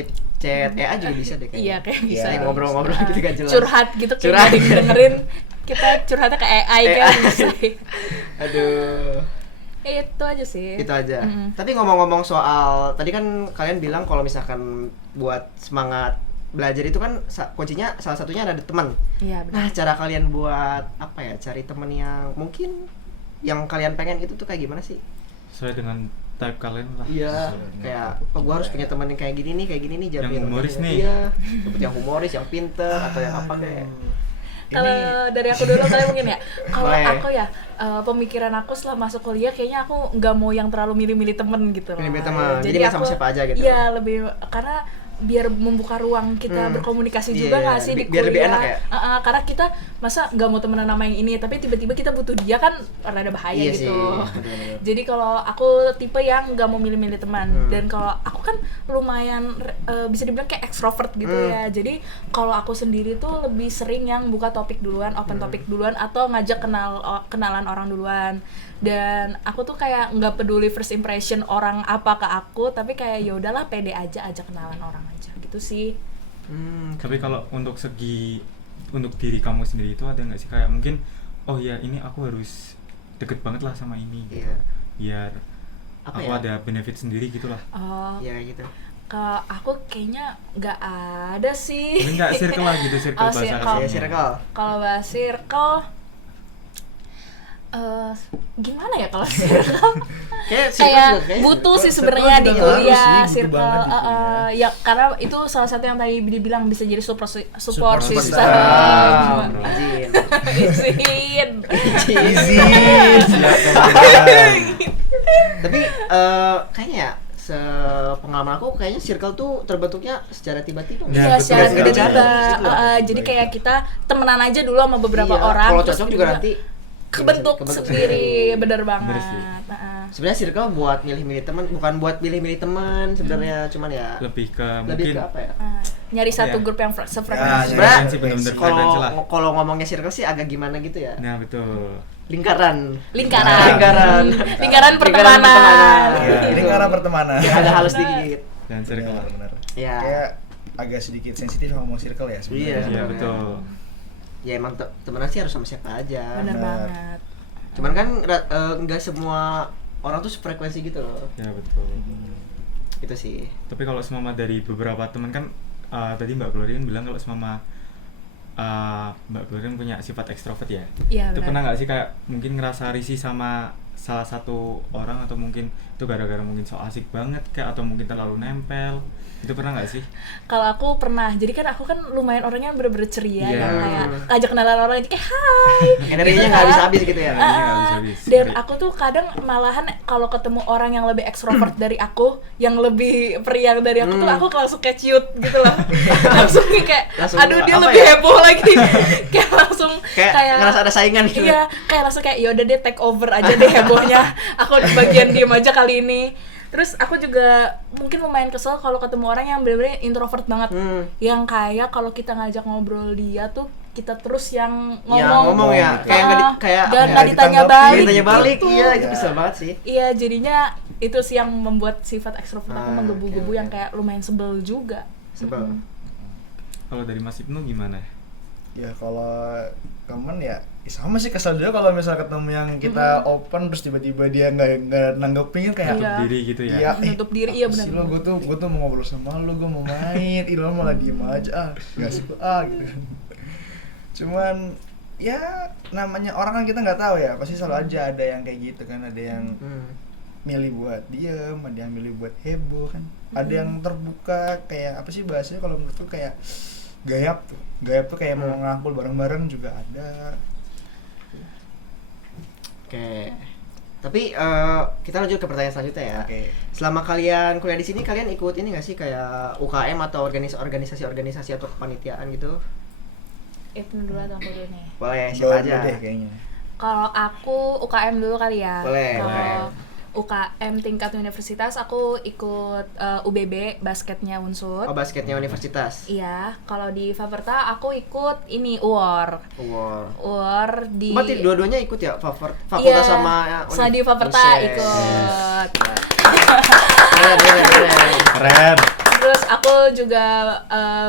AI juga bisa deh kayaknya. Iya, kayak bisa. Ngobrol-ngobrol gitu gak jelas. Curhat gitu, kayak dengerin kita curhatnya ke AI kan. Aduh. Itu aja sih. Itu aja. Tapi ngomong-ngomong soal tadi kan kalian bilang kalau misalkan buat semangat belajar itu kan kuncinya salah satunya ada teman. Iya, benar. Nah, cara kalian buat apa ya? Cari teman yang mungkin yang kalian pengen itu tuh kayak gimana sih? Sesuai dengan type kalian lah. Iya, kayak gua harus punya teman yang kayak gini nih, yang humoris nih. Iya, seperti yang humoris, yang pinter atau yang apa kayak. Kalau dari aku dulu kalian mungkin ya. Kalau aku ya pemikiran aku setelah masuk kuliah kayaknya aku nggak mau yang terlalu milih-milih temen gitu loh. Milih teman. Jadi nggak sama siapa aja gitu. Iya, lebih karena biar membuka ruang kita berkomunikasi juga nggak sih di kuliah. Biar lebih enak ya. Karena kita masa nggak mau temenan sama yang ini, tapi tiba-tiba kita butuh dia kan rada bahaya gitu. Sih, jadi kalau aku tipe yang nggak mau milih-milih teman, dan kalau aku kan lumayan bisa dibilang kayak extrovert gitu ya. Jadi kalau aku sendiri tuh lebih sering yang buka topik duluan, open topik duluan, atau ngajak kenalan orang duluan. Dan aku tuh kayak nggak peduli first impression orang apa ke aku, tapi kayak ya udahlah pede aja kenalan orang aja gitu sih. Tapi kalau untuk diri kamu sendiri itu ada nggak sih kayak mungkin oh ya ini aku harus deket banget lah sama ini gitu. Biar aku ada benefit sendiri gitulah. Iya gitu. Kalau aku kayaknya nggak ada sih. Ini nggak circle lah gitu, circle bahasa circle. Kalau bahasa circle gimana ya kalau circle? Kayak circle kayak juga kayak butuh sih circle sebenarnya juga di ngaruh kuliah sih, butuh circle banget di kuliah. ya karena itu salah satu yang tadi dibilang bisa jadi support Support system. system. Ah, izin. Izin. Izin. Tapi kayaknya ya sepengalaman aku kayaknya circle tuh terbentuknya secara tiba-tiba. Ya, Iya, betul. secara Nggak ada tiba-tiba. cara. Jadi kayak kita temenan aja dulu sama beberapa Iya, orang. kalau terus cocok juga tiba-tiba nanti kebentuk sendiri, bener Bener banget. sih. sebenarnya circle buat milih-milih teman, bukan buat milih-milih teman sebenarnya, cuman ya Lebih ke lebih mungkin ke apa ya? Nyari satu Iya. grup yang Ya, sefrekuensi. Sebenarnya frekuensi, bener-bener frekuensi lah. kalau ngomongnya circle sih agak gimana gitu ya. Nah, betul. Lingkaran. Lingkaran Lingkaran pertemanan. Ya, ini Gitu. karena pertemanan. Ya, agak halus dikit. Dan circle. Benar. Ya. Kayak agak sedikit sensitif ngomong circle ya Iya. sebenarnya. Iya, sebenarnya. betul. Ya emang temenan sih harus sama siapa aja. Bener Benar. banget. Cuman kan nggak semua orang tuh frekuensi gitu loh. Ya, betul. Itu sih. Tapi kalau semama dari beberapa teman kan tadi Mbak Glorin bilang kalau semama Mbak Glorin punya sifat ekstrovert ya. Iya, Itu benar. pernah nggak sih kayak mungkin ngerasa risih sama salah satu orang, atau mungkin itu gara-gara mungkin so asik banget kayak, atau mungkin terlalu nempel? Itu pernah nggak sih? Kalau aku pernah, jadi kan aku kan lumayan orangnya bener-bener ceria, Iya. yang kayak ajak kenalan orang aja kayak hai. Energinya gitu nggak kan. habis-habis gitu ya. Energinya nggak habis-habis. Dan Ngeri. aku tuh kadang malahan kalau ketemu orang yang lebih ekstrovert dari aku, yang lebih periang dari aku tuh aku langsung kayak ciut gitu loh. Langsung kayak Langsung aduh dia apa lebih ya? heboh lagi. Kayak langsung Kayak ngerasa ada saingan gitu. Iya, kayak langsung kayak yaudah deh take over aja deh hebohnya. Aku di bagian diem aja kali ini. Terus aku juga mungkin lumayan kesel kalau ketemu orang yang bener-bener introvert banget. Yang kayak kalau kita ngajak ngobrol dia tuh kita terus yang ngomong. Ya ngomong ya. gitu. Kayak kayak dan apa nggak ya? ditanya ditanggapi, balik. Nggak ditanya balik. gitu. Iya, itu Ya. kesel banget sih. Iya, jadinya itu sih yang membuat sifat ekstrovert aku menggebu-gebu oke, yang oke. kayak lumayan sebel juga. Sebel. Kalau dari Mas Ibnu gimana? Ya kalau temen ya sama sih, kesel juga kalau misal ketemu yang kita open terus tiba-tiba dia nggak nanggepin kayak Iya. Diri gitu ya. iya, Menutup diri, iya benar. Lo gue tuh mau ngobrol sama lo, gue mau main, ih lo malah diem aja, nggak sih gitu. Cuman ya namanya orang kan kita nggak tahu ya, pasti selalu aja ada yang kayak gitu kan, ada yang milih buat diem, ada yang milih buat heboh kan, ada yang terbuka kayak apa sih bahasanya kalau menurut tuh kayak gayap tuh kayak mau ngangkul bareng-bareng juga ada. Oke. Tapi kita lanjut ke pertanyaan selanjutnya ya. Oke. Selama kalian kuliah di sini, kalian ikut ini nggak sih kayak UKM atau organisasi-organisasi atau kepanitiaan gitu? Ibnu dulu atau aku dulu nih? Boleh, siapa Dua aja? deh kayaknya. Kalau aku UKM dulu kali ya. Boleh, Kalau UKM. UKM tingkat universitas aku ikut UBB basketnya Unsur. Oh, basketnya universitas. Iya, kalau di Faverta aku ikut ini UOR. UOR di Berarti dua-duanya ikut ya? Fakultas Iya, sama sama di Faverta Buset. ikut. Keren. Keren. Terus aku juga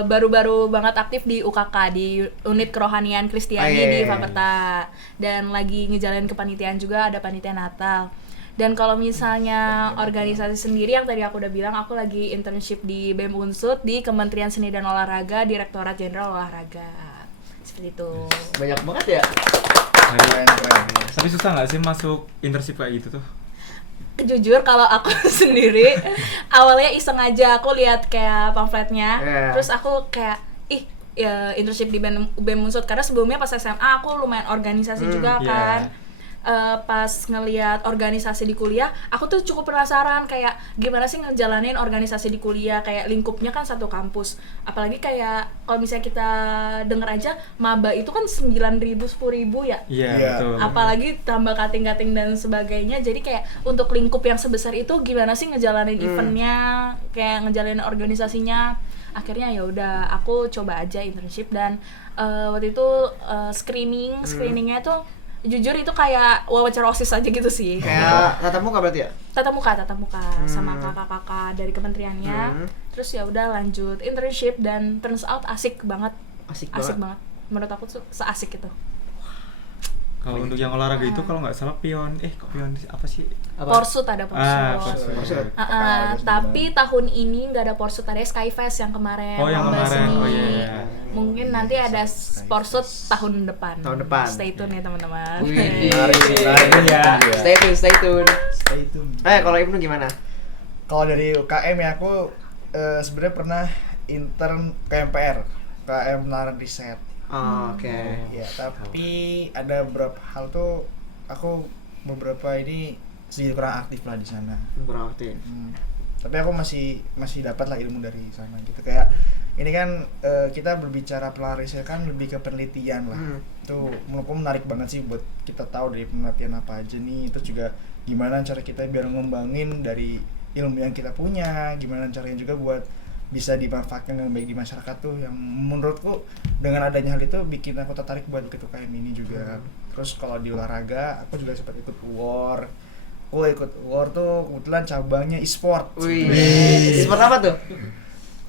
baru-baru banget aktif di UKK, di unit kerohanian Kristiani Oh, iya, di iya. Faverta. Dan lagi ngejalanin kepanitiaan juga, ada panitia Natal. Dan kalau misalnya organisasi sendiri yang tadi aku udah bilang, aku lagi internship di BEM Unsut di Kementerian Seni dan Olahraga, Direktorat Jenderal Olahraga. Seperti itu. Banyak banget ya. Keren. Tapi susah nggak sih masuk internship kayak gitu tuh? Jujur kalau aku sendiri awalnya iseng aja, aku lihat kayak pamfletnya, Yeah. terus aku kayak ya internship di BEM Unsut, karena sebelumnya pas SMA aku lumayan organisasi juga iya. kan. Pas ngelihat organisasi di kuliah, aku tuh cukup penasaran kayak gimana sih ngejalanin organisasi di kuliah, kayak lingkupnya kan satu kampus. Apalagi kayak kalau misalnya kita denger aja maba itu kan 9.000 10.000 ya. Iya, Iya. betul. Apalagi tambah cutting-cutting dan sebagainya, jadi kayak untuk lingkup yang sebesar itu gimana sih ngejalanin eventnya, kayak ngejalanin organisasinya. Akhirnya ya udah aku coba aja internship, dan waktu itu screeningnya tuh jujur itu kayak wawancara OSIS aja gitu sih. Kayak tatap muka berarti ya? tatap muka sama kakak-kakak dari kementeriannya. Terus ya udah lanjut internship, dan turns out asik banget. Asik Banget. Menurut aku tuh seasik itu. Kalau untuk yang olahraga itu kalau nggak salah pion, kok pion apa sih? Pursuit ada pursuit. Pursuit. Tapi tahun ini nggak ada pursuit, ada Skyfest yang kemarin. Oh, yang lomba kemarin. seni. Oh, iya. Mungkin nanti ada pursuit tahun depan. Tahun depan. Stay tune ya teman-teman. Wih. Iya. Stay tune. Stay tune. Kalau Ibnu gimana? Kalau dari UKM ya aku sebenarnya pernah intern KMPR, KM Penalaran Riset. Oke. Ya, tapi ada beberapa hal tuh aku beberapa ini sedikit kurang aktif lah di sana. Kurang aktif. Tapi aku masih dapat lah ilmu dari sana gitu. Kayak ini kan kita berbicara penalaran riset kan lebih ke penelitian lah. Itu menurutku menarik banget sih buat kita tahu dari penelitian apa aja nih. Terus juga gimana cara kita biar ngembangin dari ilmu yang kita punya, gimana caranya juga buat bisa dimanfaatkan dengan baik di masyarakat tuh, yang menurutku dengan adanya hal itu bikin aku tertarik buat ikut UKM ini juga. Terus kalau di olahraga aku juga sempat ikut war. Aku ikut war tuh kebetulan cabangnya e-sport. Wih. Sport apa tuh?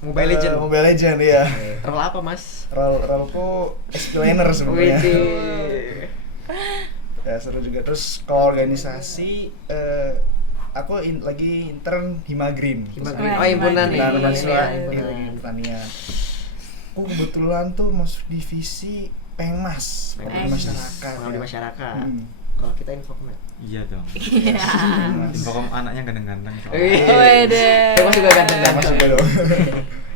Mobile Legend. Mobile Legend ya. Role apa, Mas? Roleku explainer sebenarnya. Wih. Ya seru juga. Terus kalau organisasi aku lagi intern Himagrin. Himpunan nih. Pertanian. Aku kebetulan tuh masuk divisi Pengmas, Pengabdi Masyarakat. Pengabdi Masyarakat. Kalau kita Infokom. Iya dong. Iya. Infokom anaknya ganteng-ganteng. Wede. Mas juga ganteng-ganteng.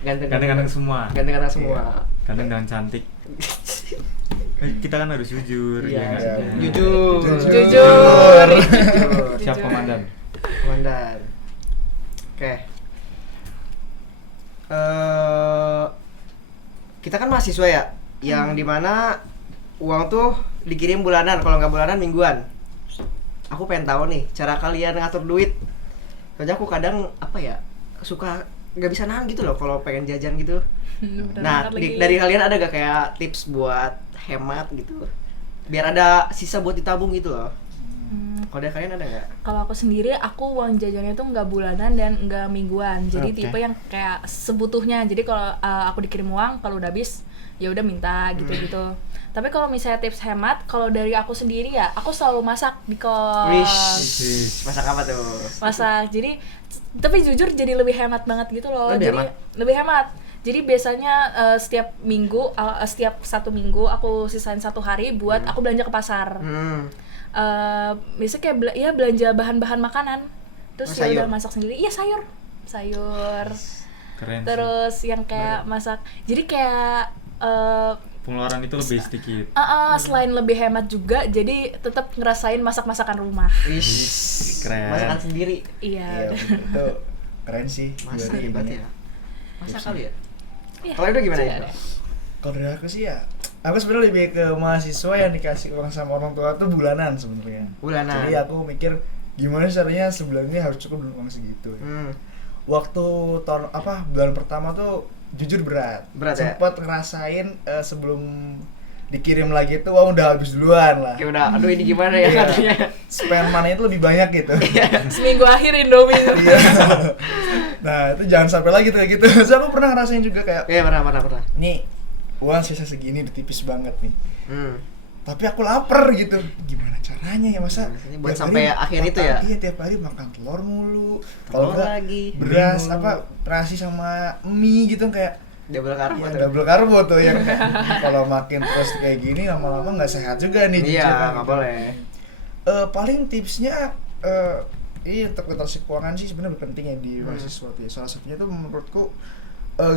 Ganteng-ganteng semua. Ganteng-ganteng semua. Ganteng dan cantik. Kita kan harus jujur. Iya. Ya, nggak? Jujur. Siap komandan. Komandan. Oke. Kita kan mahasiswa ya, yang dimana uang tuh dikirim bulanan, kalau nggak bulanan mingguan. Aku pengen tahu nih cara kalian ngatur duit. Soalnya aku kadang suka nggak bisa nahan gitu loh kalau pengen jajan gitu. Nah, dari kalian ada gak kayak tips buat hemat gitu, biar ada sisa buat ditabung gitu loh? Kalau dari kalian ada nggak? Kalau aku sendiri, aku uang jajannya tuh nggak bulanan dan nggak mingguan. Jadi tipe yang kayak sebutuhnya. Jadi kalau aku dikirim uang, kalau udah habis ya udah minta gitu-gitu. Tapi kalau misalnya tips hemat, kalau dari aku sendiri ya, aku selalu masak di kos. Masak apa tuh? Masak. Jadi tapi jujur jadi lebih hemat banget gitu loh. Lebih hemat. Jadi biasanya setiap minggu, setiap 1 minggu aku sisain 1 hari buat aku belanja ke pasar. Biasanya kayak belanja bahan-bahan makanan. Terus ya udah masak sendiri. Iya, sayur. Keren. Terus yang kayak masak. Jadi kayak pengeluaran itu lebih sedikit. Selain lebih hemat juga, jadi tetap ngerasain masak-masakan rumah. Keren. Masakan sendiri. Iya. Itu keren sih. Masak hebat ya. Masak kali ya. Iya. Kalau itu gimana ya? Kalau dari aku sih ya, aku sebenarnya lebih ke mahasiswa yang dikasih uang sama orang tua tuh bulanan sebenarnya. Bulanan. Jadi aku mikir gimana caranya sebulan ini harus cukup dulu uang segitu. Waktu bulan pertama tuh jujur berat ya? Sempat ngerasain sebelum dikirim lagi tuh uang udah habis duluan lah. Kayak udah, aduh ini gimana ya katanya. Spend money itu lebih banyak gitu. Seminggu akhir Indomie. Iya. Nah itu jangan sampai lagi tuh kayak gitu. So, aku pernah ngerasain juga kayak. Iya pernah. Nih uang sisa segini udah tipis banget nih. Tapi aku lapar gitu. Gimana caranya ya masa? Buat sampai akhir itu ya? Iya tiap hari makan telur mulu. Telur lagi. Beras terasi sama mie gitu kayak. Double karbo tuh. Double karbo tuh yang kalau makin terus kayak gini lama-lama nggak sehat juga nih. Iya nggak boleh. Paling tipsnya ini untuk literasi keuangan sih sebenarnya penting ya di mahasiswa tuh. Salah satunya tuh menurutku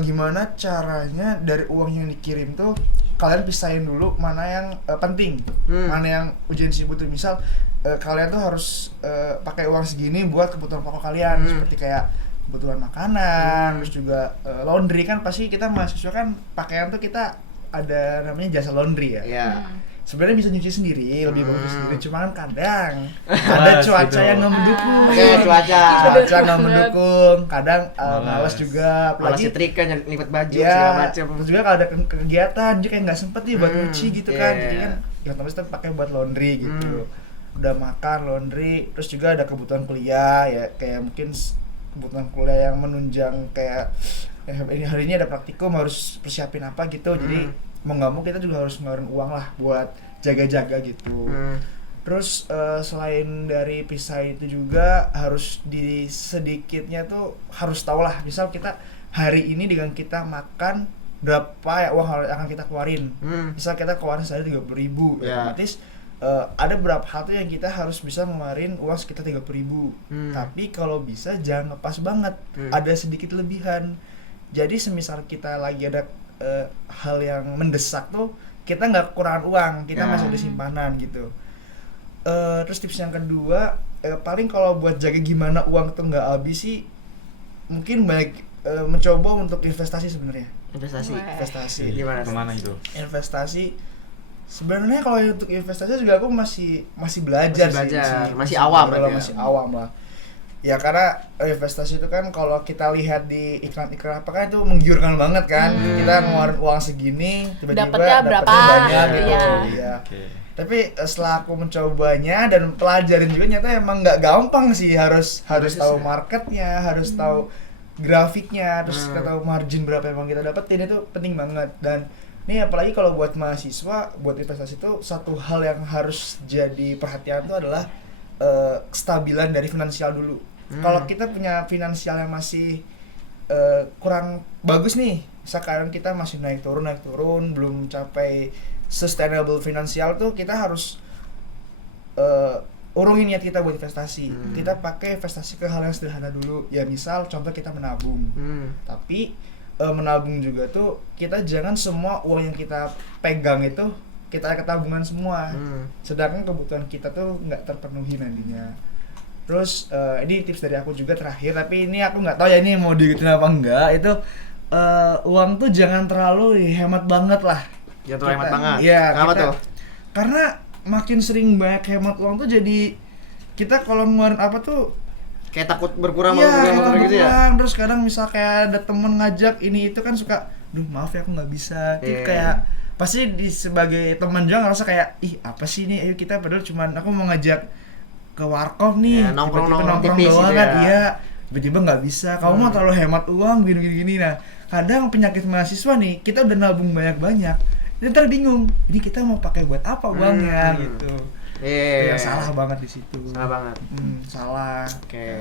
gimana caranya dari uang yang dikirim tuh kalian pisahin dulu mana yang penting, mana yang urgensi butuh. Misal kalian tuh harus pakai uang segini buat kebutuhan pokok kalian seperti kayak kebutuhan makanan, terus juga laundry. Kan pasti kita mahasiswa kan pakaian tuh kita ada namanya jasa laundry ya. Iya. Sebenarnya bisa nyuci sendiri, lebih bagus sendiri. Cuma kan kadang ada cuaca yang nggak mendukung. Cuaca nggak mendukung. Kadang malas juga. Malas setrika, lipat baju ya, segala macam. Terus juga kalau ada kegiatan, juga kayak nggak sempet nih buat nyuci gitu kan. Jadi kan yang otomatis kita pakai buat laundry gitu. Udah makan laundry, terus juga ada kebutuhan kuliah ya, kayak mungkin kebutuhan kuliah yang menunjang kayak hari ini ada praktikum harus persiapin apa gitu. Jadi mau nggak mau kita juga harus ngeluarin uang lah buat jaga-jaga gitu. Terus selain dari pisah itu juga harus di sedikitnya tuh harus tahu lah, misal kita hari ini dengan kita makan berapa ya uang yang akan kita keluarin. Misal kita keluarin sehari 30.000, otomatis ada beberapa hal tuh yang kita harus bisa ngeluarin uang sekitar 30.000. Tapi kalau bisa jangan ngepas banget, ada sedikit lebihan. Jadi semisal kita lagi ada hal yang mendesak tuh, kita nggak kekurangan uang, kita masih ada simpanan gitu. Terus tips yang kedua, paling kalau buat jaga gimana uang tuh nggak habis sih, mungkin baik mencoba untuk investasi sebenarnya. Investasi. Gimana? Kemana itu? Investasi sebenarnya kalau untuk investasi juga aku masih belajar sih. Masih awam kalau ya. masih awam lah. Ya karena investasi itu kan kalau kita lihat di iklan-iklan apa kan itu menggiurkan banget kan. Kita ngeluarin uang segini, tiba-tiba Dapatnya berapa? banyak gitu. Iya. Iya. Oke. Tapi setelah aku mencobanya dan pelajarin juga nyata emang nggak gampang sih, harus tahu marketnya, harus tahu grafiknya, terus kita tahu margin berapa yang kita dapetin, itu penting banget. Dan ini apalagi kalau buat mahasiswa, buat investasi itu satu hal yang harus jadi perhatian itu adalah kestabilan dari finansial dulu. Kalau kita punya finansial yang masih kurang bagus nih, misalkan kita masih naik turun, belum capai sustainable finansial tuh, kita harus urungin niat kita buat investasi. Kita pakai investasi ke hal yang sederhana dulu. Ya misal contoh kita menabung. Tapi menabung juga tuh kita jangan semua uang yang kita pegang itu kita ke tabungan semua. Sedangkan kebutuhan kita tuh nggak terpenuhi nantinya. Terus ini tips dari aku juga terakhir, tapi ini aku nggak tahu ya ini mau diikutin apa enggak. Itu uang tuh jangan terlalu hemat banget lah. Ya tuh hemat banget. Iya. Kenapa tuh? Karena makin sering banyak hemat uang tuh jadi kita kalau ngeluarin apa tuh Kayak takut berkurang iya, gitu ya. Terus kadang misal kayak ada temen ngajak ini itu kan suka, duh maaf ya aku nggak bisa. Tapi kayak pasti sebagai teman juga ngerasa kayak, ih apa sih ini, ayo kita padahal cuman aku mau ngajak ke warkop nih, nongkrong tipis doang kan, iya tiba-tiba nggak bisa. Kamu mau terlalu hemat uang gini. Nah kadang penyakit mahasiswa nih, kita udah nabung banyak, ntar bingung ini kita mau pakai buat apa uangnya gitu. Yang salah banget di situ. Salah banget. Salah. Oke.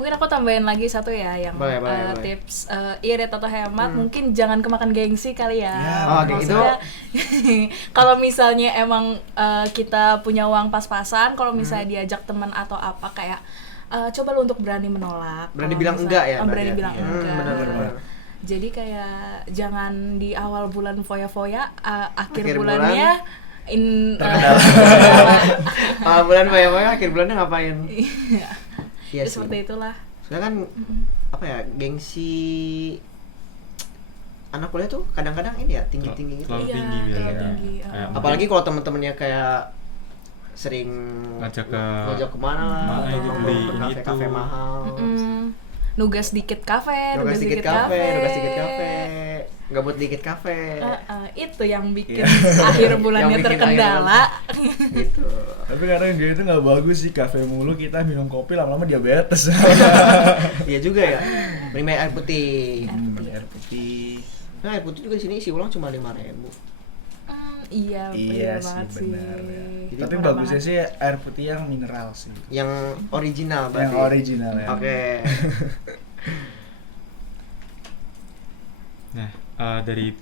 Mungkin aku tambahin lagi satu ya yang Boleh. tips irit atau hemat, mungkin jangan kemakan gengsi kali ya. Maksudnya kalau misalnya emang kita punya uang pas-pasan, kalau misalnya diajak teman atau apa kayak coba lu untuk berani menolak. Berani Kalau bilang misalnya- enggak ya, Berani berarti ya? bilang enggak. Benar. Jadi kayak jangan di awal bulan foya-foya, akhir Akhir bulannya bulan akhir bulannya ngapain? Iya sih. Seperti itulah. Soalnya kan apa ya, gengsi anak kuliah tuh kadang-kadang ini ya tinggi-tinggi gitu. Terlalu Iya, tinggi terlalu biasanya. tinggi, Kayak Apalagi kalau temen-temennya kayak sering ngajak kemana lah, mana itu beli ke ini kafe-kafe itu. mahal. Nugas dikit kafe, Nugas dikit kafe, gabut dikit kafe. Itu yang bikin akhir bulannya Yang bikin terkendala. Gitu. Tapi kadang dia itu nggak bagus sih, kafe mulu kita minum kopi lama-lama diabetes. Iya juga ya. Minum air putih. Air putih. Nah, air putih juga di sini isi ulang cuma 5.000. Iya, Iya bener sih, banget sih. benar ya. Jadi Tapi murah bagusnya banget. sih air putih yang mineral sih. Yang original berarti. Yang original ya. Oke. Nah, dari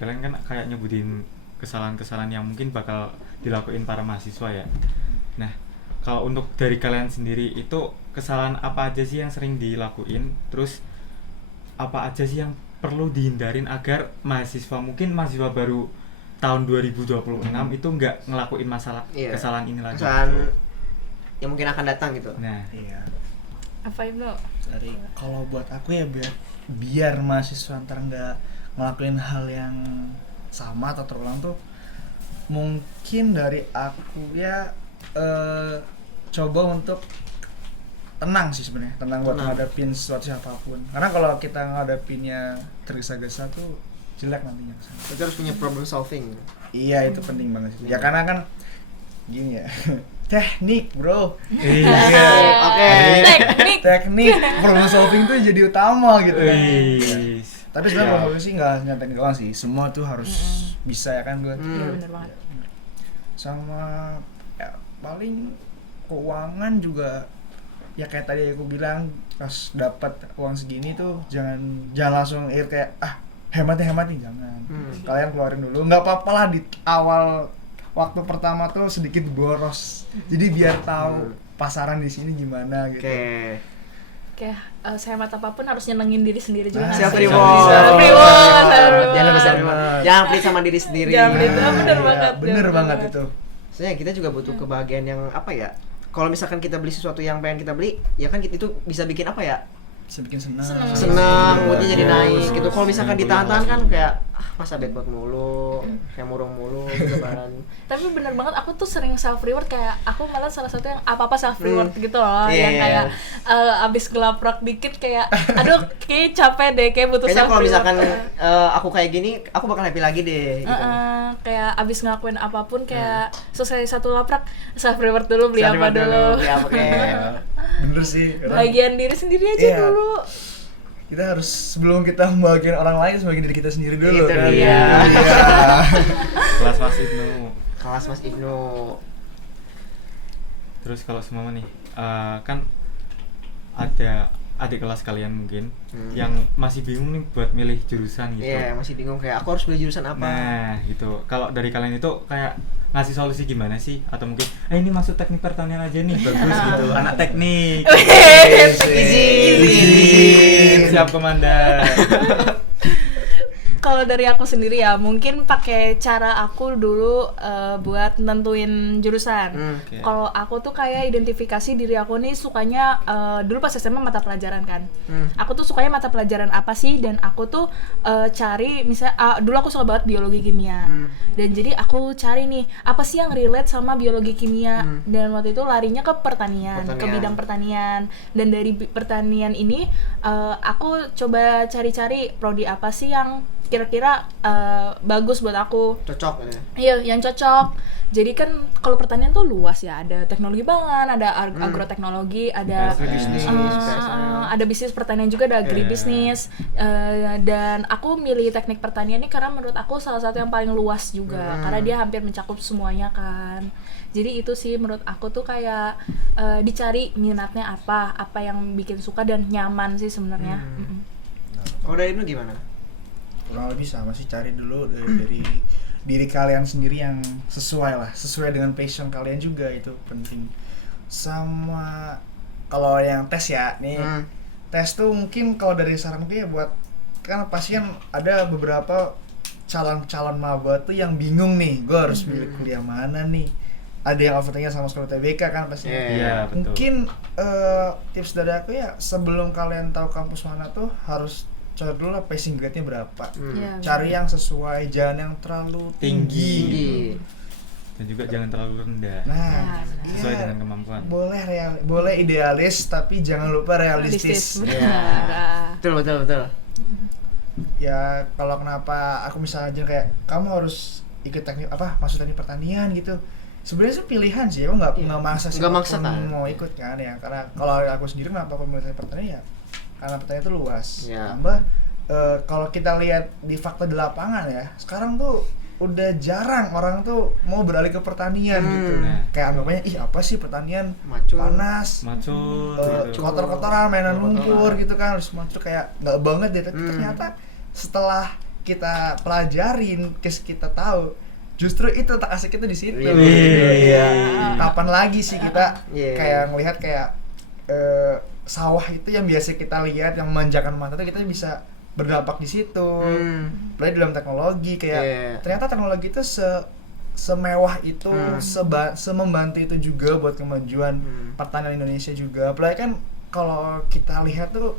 kalian kan kayak nyebutin kesalahan-kesalahan yang mungkin bakal dilakuin para mahasiswa ya. Nah, kalau untuk dari kalian sendiri itu kesalahan apa aja sih yang sering dilakuin? Terus apa aja sih yang perlu dihindarin agar mahasiswa baru tahun 2026 itu nggak ngelakuin kesalahan ini lagi? Kesalahan yang mungkin akan datang gitu. Nah, Iya. Apa itu? Dari kalau buat aku ya biar mahasiswa ntar nggak ngelakuin hal yang sama atau terulang tuh, mungkin dari aku ya coba untuk tenang sih sebenarnya, tenang buat ngadepin sesuatu siapapun. Karena kalau kita ngadepinnya tergesa-gesa tuh jelek nantinya kesana. Kita harus punya problem solving. Iya itu penting banget sih. Ya karena kan gini ya, teknik bro. iya. Oke. Teknik problem solving tuh jadi utama gitu kan. Wih. Tapi sebenarnya problem sih nggak teknik doang sih, semua tuh harus bisa ya kan gue. Iya bener banget. sama ya, paling keuangan juga ya kayak tadi aku bilang, pas dapat uang segini tuh jangan langsung kayak hemat nih, jangan. Kalian keluarin dulu, nggak apa-apa lah di awal waktu pertama tuh sedikit boros, jadi biar tahu pasaran di sini gimana gitu. Kayak sehemat apapun harus nyenengin diri sendiri juga. Self nggak sih? reward. Self reward. Jangan self reward. Jangan pelit sama diri sendiri. Jangan pelit. Nah, bener iya, banget, bener bener banget banget. itu. Sebenarnya kita juga butuh kebahagiaan yang apa ya? Kalau misalkan kita beli sesuatu yang pengen kita beli, ya kan itu bisa bikin apa ya? Bisa bikin senang. Senang, moodnya jadi Iya, naik betul. gitu. Kalau misalkan Iya, ditahan-tahan kan betul. kayak masa bad mood mulu, kayak murung mulu gitu kan. Tapi bener banget, aku tuh sering self reward, kayak aku malah salah satu yang apa-apa self reward gitu loh. Iya, Yang iya. kayak abis gelaprak dikit kayak aduh kayak capek deh, kayak butuh Kayaknya self kalau reward. misalkan aku kayak gini, aku bakal happy lagi deh gitu. Kayak abis ngelakuin apapun kayak selesai satu laprak, self reward dulu, beli Self apa reward dulu. beli apa kayak. Iya, bener sih. Karena Bagian diri sendiri aja Iya. dulu. kita harus, sebelum kita membahagiakan orang lain, sebagian diri kita sendiri dulu Itu kan. dia. Iya. Kelas Mas Ibnu. Kelas Mas Ibnu. Terus kalau semua nih, kan ada adik kelas kalian mungkin yang masih bingung nih buat milih jurusan gitu. Iya, masih bingung kayak aku harus beli jurusan apa. Nah, gitu. Kalau dari kalian itu kayak ngasih solusi gimana sih? Atau mungkin, ini masuk teknik pertanian aja nih, bagus gitu. Anak teknik. Izin. Siap komandan. Kalau dari aku sendiri ya, mungkin pakai cara aku dulu buat nentuin jurusan. Oke. Kalau aku tuh kayak identifikasi diri aku nih sukanya dulu pas SMA mata pelajaran kan. Aku tuh sukanya mata pelajaran apa sih, dan aku tuh cari misalnya dulu aku suka banget biologi kimia. Dan jadi aku cari nih apa sih yang relate sama biologi kimia, dan waktu itu larinya ke pertanian, ke bidang pertanian. Dan dari pertanian ini aku coba cari-cari prodi apa sih yang kira-kira bagus buat aku. Cocok ya. Iya, yang cocok. Jadi kan kalau pertanian tuh luas ya, ada teknologi pangan, ada agroteknologi, ada Agribisnis, ada bisnis pertanian juga, ada agribisnis. Dan aku milih teknik pertanian ini karena menurut aku salah satu yang paling luas juga, karena dia hampir mencakup semuanya kan. Jadi itu sih menurut aku tuh kayak dicari minatnya apa yang bikin suka dan nyaman sih sebenarnya. Kalau dari Ibnu gimana? Kurang lebih sama sih, cari dulu dari diri kalian sendiri yang sesuai dengan passion kalian juga, itu penting. Sama kalau yang tes ya nih, tes tuh mungkin kalau dari saranku ya buat, kan pasti kan ada beberapa calon maba tuh yang bingung nih, gue harus pilih kuliah mana nih. Ada yang overthinkingnya sama sekolah TBK kan pasti. Iya, betul. Mungkin tips dari aku ya, sebelum kalian tahu kampus mana tuh harus cari dulu lah passing grade-nya berapa. Iya, Cari yang sesuai, jangan yang terlalu tinggi. Dan juga jangan terlalu rendah. Nah, Sesuai iya, dengan kemampuan. boleh idealis tapi jangan lupa realistis. Benar. Betul. Ya kalau kenapa aku misalnya aja kayak kamu harus ikut teknik apa, masuk teknik pertanian gitu. Sebenarnya sih pilihan sih, aku nggak maksa sih. Nggak maksa kan? Mau ikut kan ya, karena kalau aku sendiri kenapa aku milih teknik pertanian ya, karena pertanian itu luas. Ya. Tambah kalau kita lihat di fakta di lapangan ya, sekarang tuh udah jarang orang tuh mau beralih ke pertanian gitu. Nah. Kayak anggapannya apa sih pertanian, Macul. panas, Macul gitu. kotor-kotoran, mainan lumpur gitu kan, harus macul, kayak nggak banget deh. Tapi ternyata setelah kita pelajarin, kita tahu justru itu tak asik itu di situ. Iya. Kapan lagi sih kita Iya. kayak ngelihat kayak sawah itu yang biasa kita lihat yang memanjakan mata tuh, kita bisa berdampak di situ. Apalagi dalam teknologi kayak ternyata teknologi itu semewah itu, semembantu itu juga buat kemajuan pertanian Indonesia juga. Apalagi kan kalau kita lihat tuh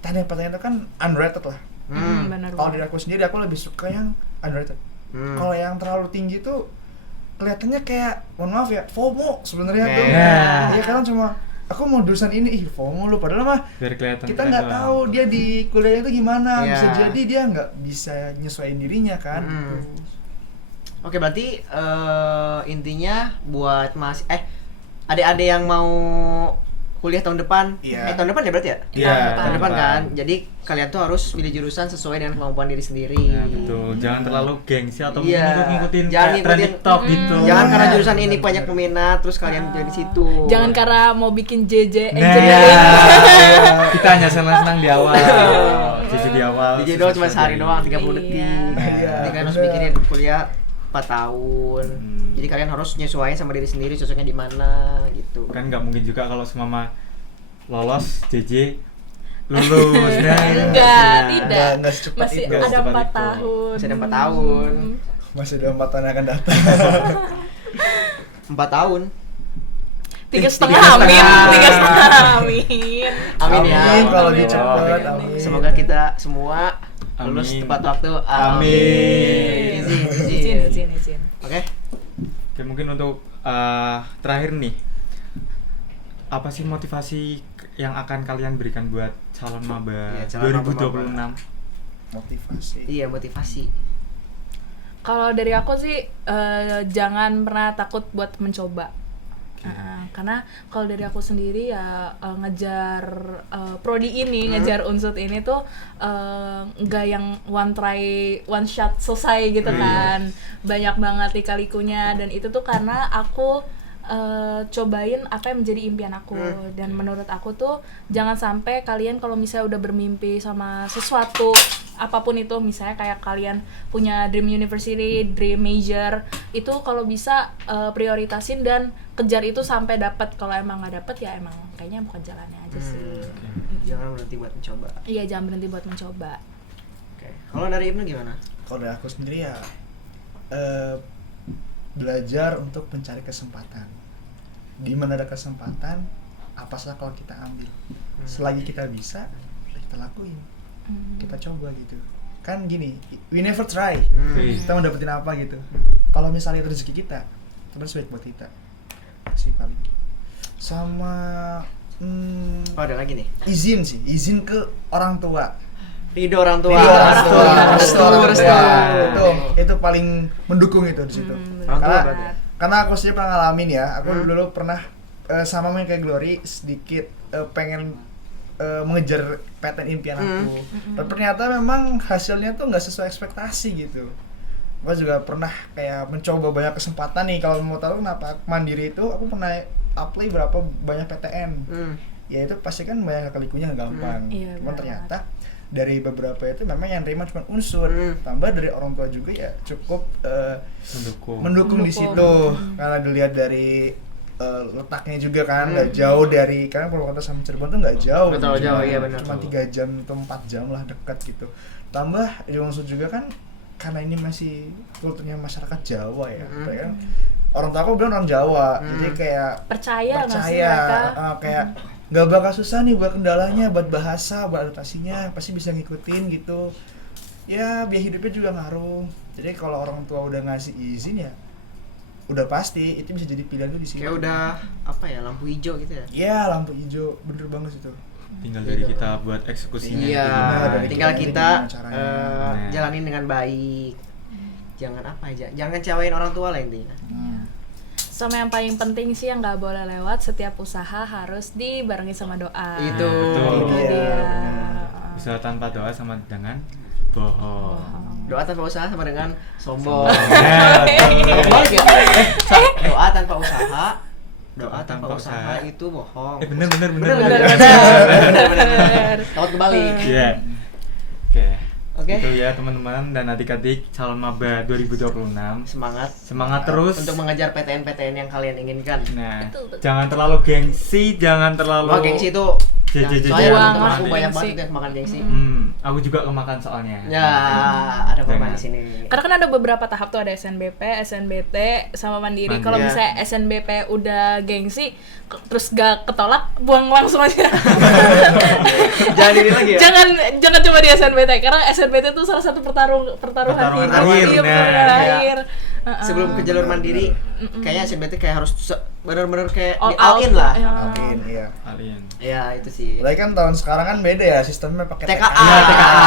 pertanian itu kan underrated lah. Benar. Kalau dari aku sendiri, aku lebih suka yang underrated. Kalau yang terlalu tinggi tuh kelihatannya kayak, mohon maaf ya, FOMO sebenarnya tuh. Ya kan cuma aku mau jurusan ini, FOMO lu, padahal mah Biar kelihatan kita keren nggak doang. tahu dia di kuliahnya itu gimana. Iya. Bisa jadi dia nggak bisa nyesuaiin dirinya kan. Gitu. Oke, berarti intinya buat adik-adik yang mau kuliah tahun depan. Iya. Tahun depan ya berarti ya? Iya, Tahun depan kan. Jadi kalian tuh harus pilih jurusan sesuai dengan kemampuan diri sendiri. Nah, betul. Jangan terlalu gengsi atau Iya. ngikutin Jangan kayak tren ngikutin- TikTok gitu. Jangan karena jurusan ini banyak peminat terus kalian jadi situ. Jangan karena mau bikin JJ Nah, engineering. kita hanya senang-senang di awal. Jadi di awal. Jadi doang cuma susah sehari jadi. doang 30 Iya. detik. Iya. Jadi kalian harus mikirin kuliah 4 tahun. Jadi kalian harus nyesuaiin sama diri sendiri cocoknya di mana gitu. Kan nggak mungkin juga kalau semama lolos JJ lulus nah, Enggak, tidak. Nggak secepat Masih itu. ada Secepat 4 itu. tahun. Masih ada 4 tahun. Masih ada 4 tahun yang akan datang. 4 tahun. 3,5 amin. 3,5 amin. Amin ya. Amin kalau Amin. dicepet, Amin. amin. Semoga kita semua lulus Amin. tepat waktu. Amin. Izin. Oke. Oke, mungkin untuk terakhir nih, apa sih motivasi yang akan kalian berikan buat calon maba Iya, calon maba 2026? Motivasi. Iya, motivasi. Kalau dari aku sih jangan pernah takut buat mencoba. Karena kalau dari aku sendiri ya ngejar prodi ini, ngejar unsur ini tuh nggak yang one try one shot selesai gitu kan. Banyak banget lika-likunya dan itu tuh karena aku cobain apa yang menjadi impian aku. Dan menurut aku tuh jangan sampai kalian kalau misalnya udah bermimpi sama sesuatu apapun itu, misalnya kayak kalian punya dream university, dream major, itu kalau bisa prioritasin dan kejar itu sampai dapat. Kalau emang nggak dapat ya emang kayaknya bukan jalannya aja sih. Jangan berhenti buat mencoba. Iya, jangan berhenti buat mencoba. Oke. Kalau dari Ibnu gimana? Kalau dari aku sendiri ya belajar untuk mencari kesempatan. Di mana ada kesempatan, apa salah kalau kita ambil. Selagi kita bisa, ya kita lakuin. Kita coba gitu. Kan gini, we never try. Kita mau dapetin apa gitu. Kalau misalnya itu rezeki kita, terus baik buat kita. Sih paling. Sama Oh, ada lagi nih. izin ke orang tua. Ridho orang tua. Ridho orang tua. Restu, Orang tua. restu. Itu paling mendukung itu di situ. Orang tua Karena berarti ya? karena aku sendiri pernah ngalamin ya. Aku dulu pernah sama kayak Glory sedikit pengen mengejar PTN impian aku. Dan ternyata memang hasilnya tuh nggak sesuai ekspektasi gitu. Aku juga pernah kayak mencoba banyak kesempatan nih. Kalau mau tahu kenapa mandiri itu, aku pernah apply berapa banyak PTN. Ya itu pasti kan banyak likunya nggak gampang. Iya, Cuman benar. ternyata dari beberapa itu memang yang terima cuma unsur. Tambah dari orang tua juga ya cukup mendukung di situ. Karena dilihat dari letaknya juga kan nggak jauh dari, karena Purwokerto sama Cirebon tuh nggak jauh. Nggak terlalu jauh, iya benar. Cuma 3 jam atau 4 jam lah, dekat gitu. Tambah di unsur juga kan karena ini masih kulturnya masyarakat Jawa ya. Kan orang tua aku bilang orang Jawa, jadi kayak Percaya nggak sih mereka? kayak nggak bakal susah nih buat kendalanya, buat bahasa, buat adaptasinya, pasti bisa ngikutin gitu. Ya biaya hidupnya juga ngaruh. Jadi kalau orang tua udah ngasih izin ya udah pasti itu bisa jadi pilihan tuh di sini. Kayak udah apa ya, lampu hijau gitu ya. Iya, lampu hijau, bener banget itu. Tinggal dari kita buat eksekusinya. Iya, itu gimana. tinggal kita gimana caranya. jalanin dengan baik. Jangan apa aja, jangan cewain orang tua lah intinya. Sama yang paling penting sih yang nggak boleh lewat, setiap usaha harus dibarengi sama doa. Itu. Betul. Itu dia. Usaha tanpa doa sama dengan bohong. Doa tanpa usaha sama dengan sombong. Ya, betul. Balik ya? Doa tanpa usaha, doa tanpa usaha itu bohong. Bener. Bener. Takut kebalik. Iya. Oke. Oke. Itu ya teman-teman dan adik-adik calon maba 2026. Semangat Semangat terus. untuk mengejar PTN-PTN yang kalian inginkan. Nah, Betul. jangan terlalu gengsi, jangan terlalu Wah, gengsi itu Jeje-jeje. soalnya Buang teman aku gengsi. banyak banget itu yang makan gengsi. Aku juga kemakan soalnya. Ya, ada korban Jangan. di sini. Karena kan ada beberapa tahap tuh, ada SNBP, SNBT, sama Mandiri. Kalau Mandiri. misalnya SNBP udah gengsi, terus gak ketolak, buang langsung aja. Jangan ini lagi ya. jangan coba di SNBT, karena SNBT itu salah satu pertaruhan Pertarungan hidup. akhir, Iya, nah. pertarungan Kayak akhir. Sebelum ke jalur mandiri, kayaknya SNBT kayak harus benar-benar kayak All di all in lah. Ya. Mungkin iya. Kalian. Ya, itu sih. Mulai kan tahun sekarang kan beda ya, sistemnya pakai TKA. Iya, TKA.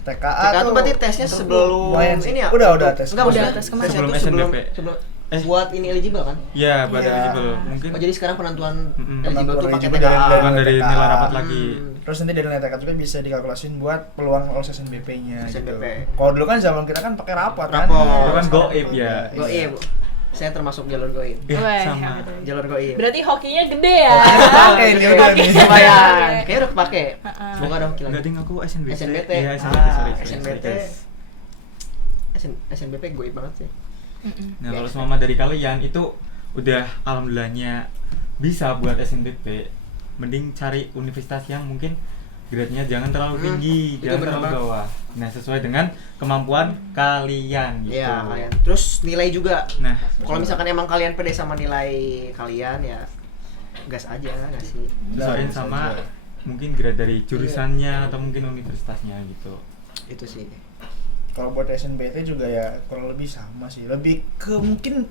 TKA TKA tuh berarti tesnya sebelum lumayan sih. ini ya? Udah tes. Enggak, maksudnya Udah tes kemarin. tesnya Sebelum tuh SNBP. sebelum buat ini eligible kan? Ya, buat Iya. eligible. Mungkin Oh jadi sekarang penentuan Mm-mm. eligible tuh Penentuan pakai eligible TKA. bukan dari TKA. nilai rapat lagi. Terus nanti dari nilai TK juga bisa dikalkulasin buat peluang lolos SNBP-nya SNBP. gitu. Kalau dulu kan zaman kita kan pakai rapot kan. Rapot. Itu kan Sekarang goib ya. Goib. Saya termasuk jalur goib. Weh, Sama. betul. Jalur goib. Berarti hokinya gede ya. Pakai ini udah nih. Lumayan. Oke. Kayaknya udah kepake. Heeh. Semoga ada hoki Enggak lagi. ding, aku SNBT. SNBT. Iya, SNBT, sorry. SNBT. SNBP goib banget sih. Mm-mm. Nah, kalau semama dari kalian itu udah alhamdulillahnya bisa buat SNBP, mending cari universitas yang mungkin grade-nya jangan terlalu tinggi, itu jangan benar terlalu banget. bawah. Nah, sesuai dengan kemampuan kalian gitu. Iya, kalian. Terus nilai juga. Nah, Kalau misalkan emang kalian pede sama nilai kalian ya gas aja nggak sih? sesuaiin Bisa sama aja. mungkin grade dari jurusannya atau mungkin universitasnya gitu. Itu sih. Kalau buat SNBT juga ya kurang lebih sama sih. Lebih ke mungkin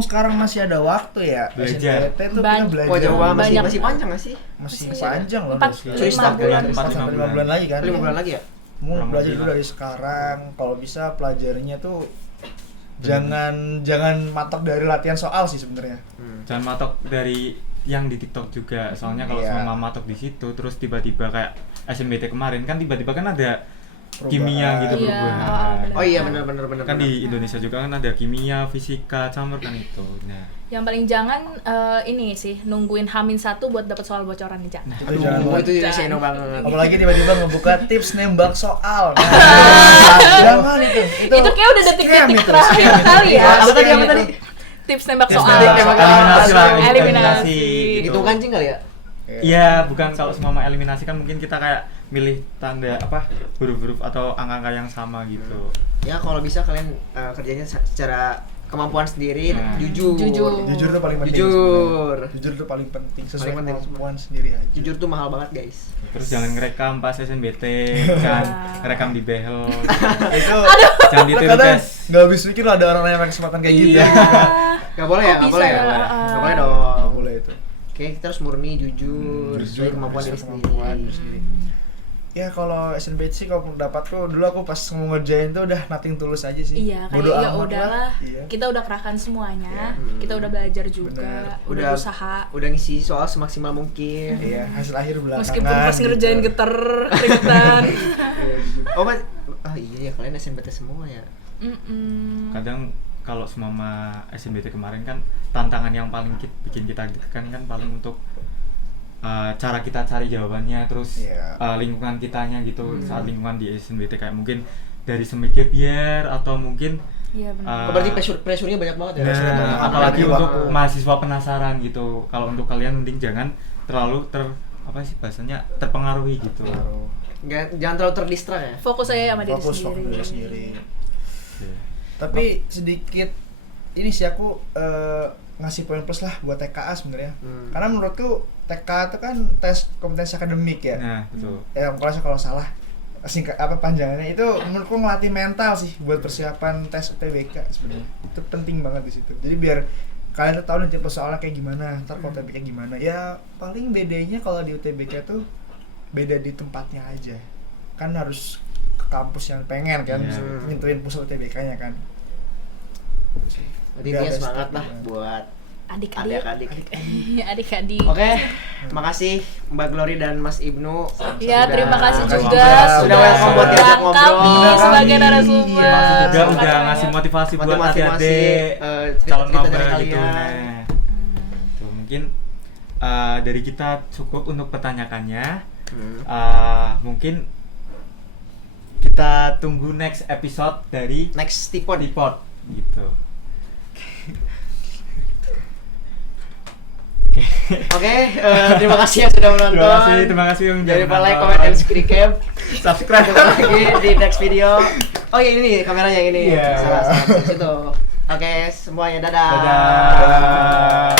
sekarang masih ada waktu ya. Belajar. SNBT tuh kita Banyak. belajar. Oh jauh banget, masih Banyak. masih panjang nggak sih? Masih Masih panjang loh. 4, masih. Cuy, 5 bulan. 4, 4 sampai 5 5 bulan lagi kan. 5 bulan lagi ya? Mau Kurang belajar lebih dulu lah. dari sekarang. Kalau bisa pelajarinya tuh jangan matok dari latihan soal sih sebenarnya. Jangan matok dari yang di TikTok juga. Soalnya kalau Iya. semua matok di situ terus tiba-tiba kayak SNBT kemarin kan tiba-tiba kan ada Perubahan. kimia gitu Iya, perubahan. benar. Oh iya benar. Kan di Indonesia juga kan ada kimia, fisika, campur kan itu. Nah, Yang paling jangan ini sih nungguin H-1 buat dapat soal bocoran nih, Cak. Itu jangan Aduh, buat- itu jadi seno banget. Apalagi tiba-tiba ngebuka tips nembak soal. Jangan itu. Itu kayak udah detik-detik scam itu, terakhir scam itu. kali ya. Iya, Apa tadi, scam apa itu. tadi? Tips nembak Tips soal. nembak soal. Eliminasi lah, Eliminasi. gitu. Itu kancing kali ya? iya, bukan kalau semua eliminasi kan mungkin kita kayak milih tanda apa huruf-huruf atau angka-angka yang sama gitu. Ya kalau bisa kalian kerjanya secara kemampuan sendiri, Nah. jujur. Jujur tuh paling penting. Jujur. sebenarnya. Jujur tuh paling penting. Sesuai Paling penting. kemampuan sendiri aja. Jujur tuh mahal banget guys. Terus jangan ngerekam pas SNBT, kan ngerekam di behel. Itu Jangan ditiru kadang guys. nggak habis pikir lah ada orang yang pakai kesempatan kayak gitu. Iya. Gak boleh ya, Kok gak bisa boleh ya, ya? gak boleh dong. Nggak boleh itu. Oke, kita harus murni, jujur, sesuai kemampuan diri sesuai sendiri. kemampuan diri sendiri. Ya kalau SNBT sih kalau pendapatku dulu aku pas mau ngerjain tuh udah nothing tulus aja sih. Iya, kayak Bodo ya amat udahlah. Iya. Kita udah kerahkan semuanya. Iya. Kita udah belajar juga, Bener. udah berusaha. Udah ngisi soal semaksimal mungkin. Iya, hasil akhir belakangan. Meskipun pas ngerjain gitu. geter, keringetan. Oh, iya ya kalian SNBT semua ya. Mm-mm. Kadang kalau semua SNBT kemarin kan tantangan yang paling bikin kita deg-degan kan paling untuk cara kita cari jawabannya, terus Iya. lingkungan kitanya gitu saat lingkungan di SNBT kayak mungkin dari semi gap year atau mungkin Iya benar. Oh, berarti pressure-nya banyak banget ya. Pressure-nya banyak. nah, apalagi Apalagi untuk waktu- mahasiswa penasaran gitu. Kalau untuk kalian mending jangan terlalu apa sih bahasanya terpengaruhi gitu. Jangan terlalu terdistrak ya. Fokus aja sama diri Fokus sendiri. diri sendiri. Oke. Tapi sedikit ini sih aku ngasih poin plus lah buat TKA sebenarnya. Karena menurutku TKA itu kan tes kompetensi akademik ya. Nah, betul. Ya kalau salah singkat apa panjangannya itu menurutku ngelatih mental sih buat persiapan tes UTBK sebenarnya. Itu penting banget di situ. Jadi biar kalian tuh tahu nih tipe soalnya kayak gimana, ntar kalau UTBK gimana. Ya paling bedanya kalau di UTBK tuh beda di tempatnya aja. Kan harus ke kampus yang pengen kan, Iya. nyentuhin pusat UTBK-nya kan. Jadi Nggak dia ada semangat step lah juga. buat Adik-adik. adik-adik. Adik-adik. Oke, makasih Mbak Glory dan Mas Ibnu. Ya, terima kasih Terima juga kasih. Sudah welcome buat diajak mengundang ngobrol. kami Bener sebagai kami. narasumber. Iya, Juga Terima udah kasih ngasih banyak. motivasi buat Motivasi, adik-adik cerita-cerita calon maba dari gitu. kalian. Nah, tuh mungkin dari kita cukup untuk pertanyaannya. Mungkin kita tunggu next episode dari Next Tipon. Tipot gitu. Oke, terima kasih yang sudah menonton. Terima kasih yang Jangan lupa udah like, nonton. comment, dan subscribe. Subscribe. Ketemu lagi di next video. Oh iya ini kameranya yang ini. Iya. Salah situ. Oke, semuanya dadah. Dadah.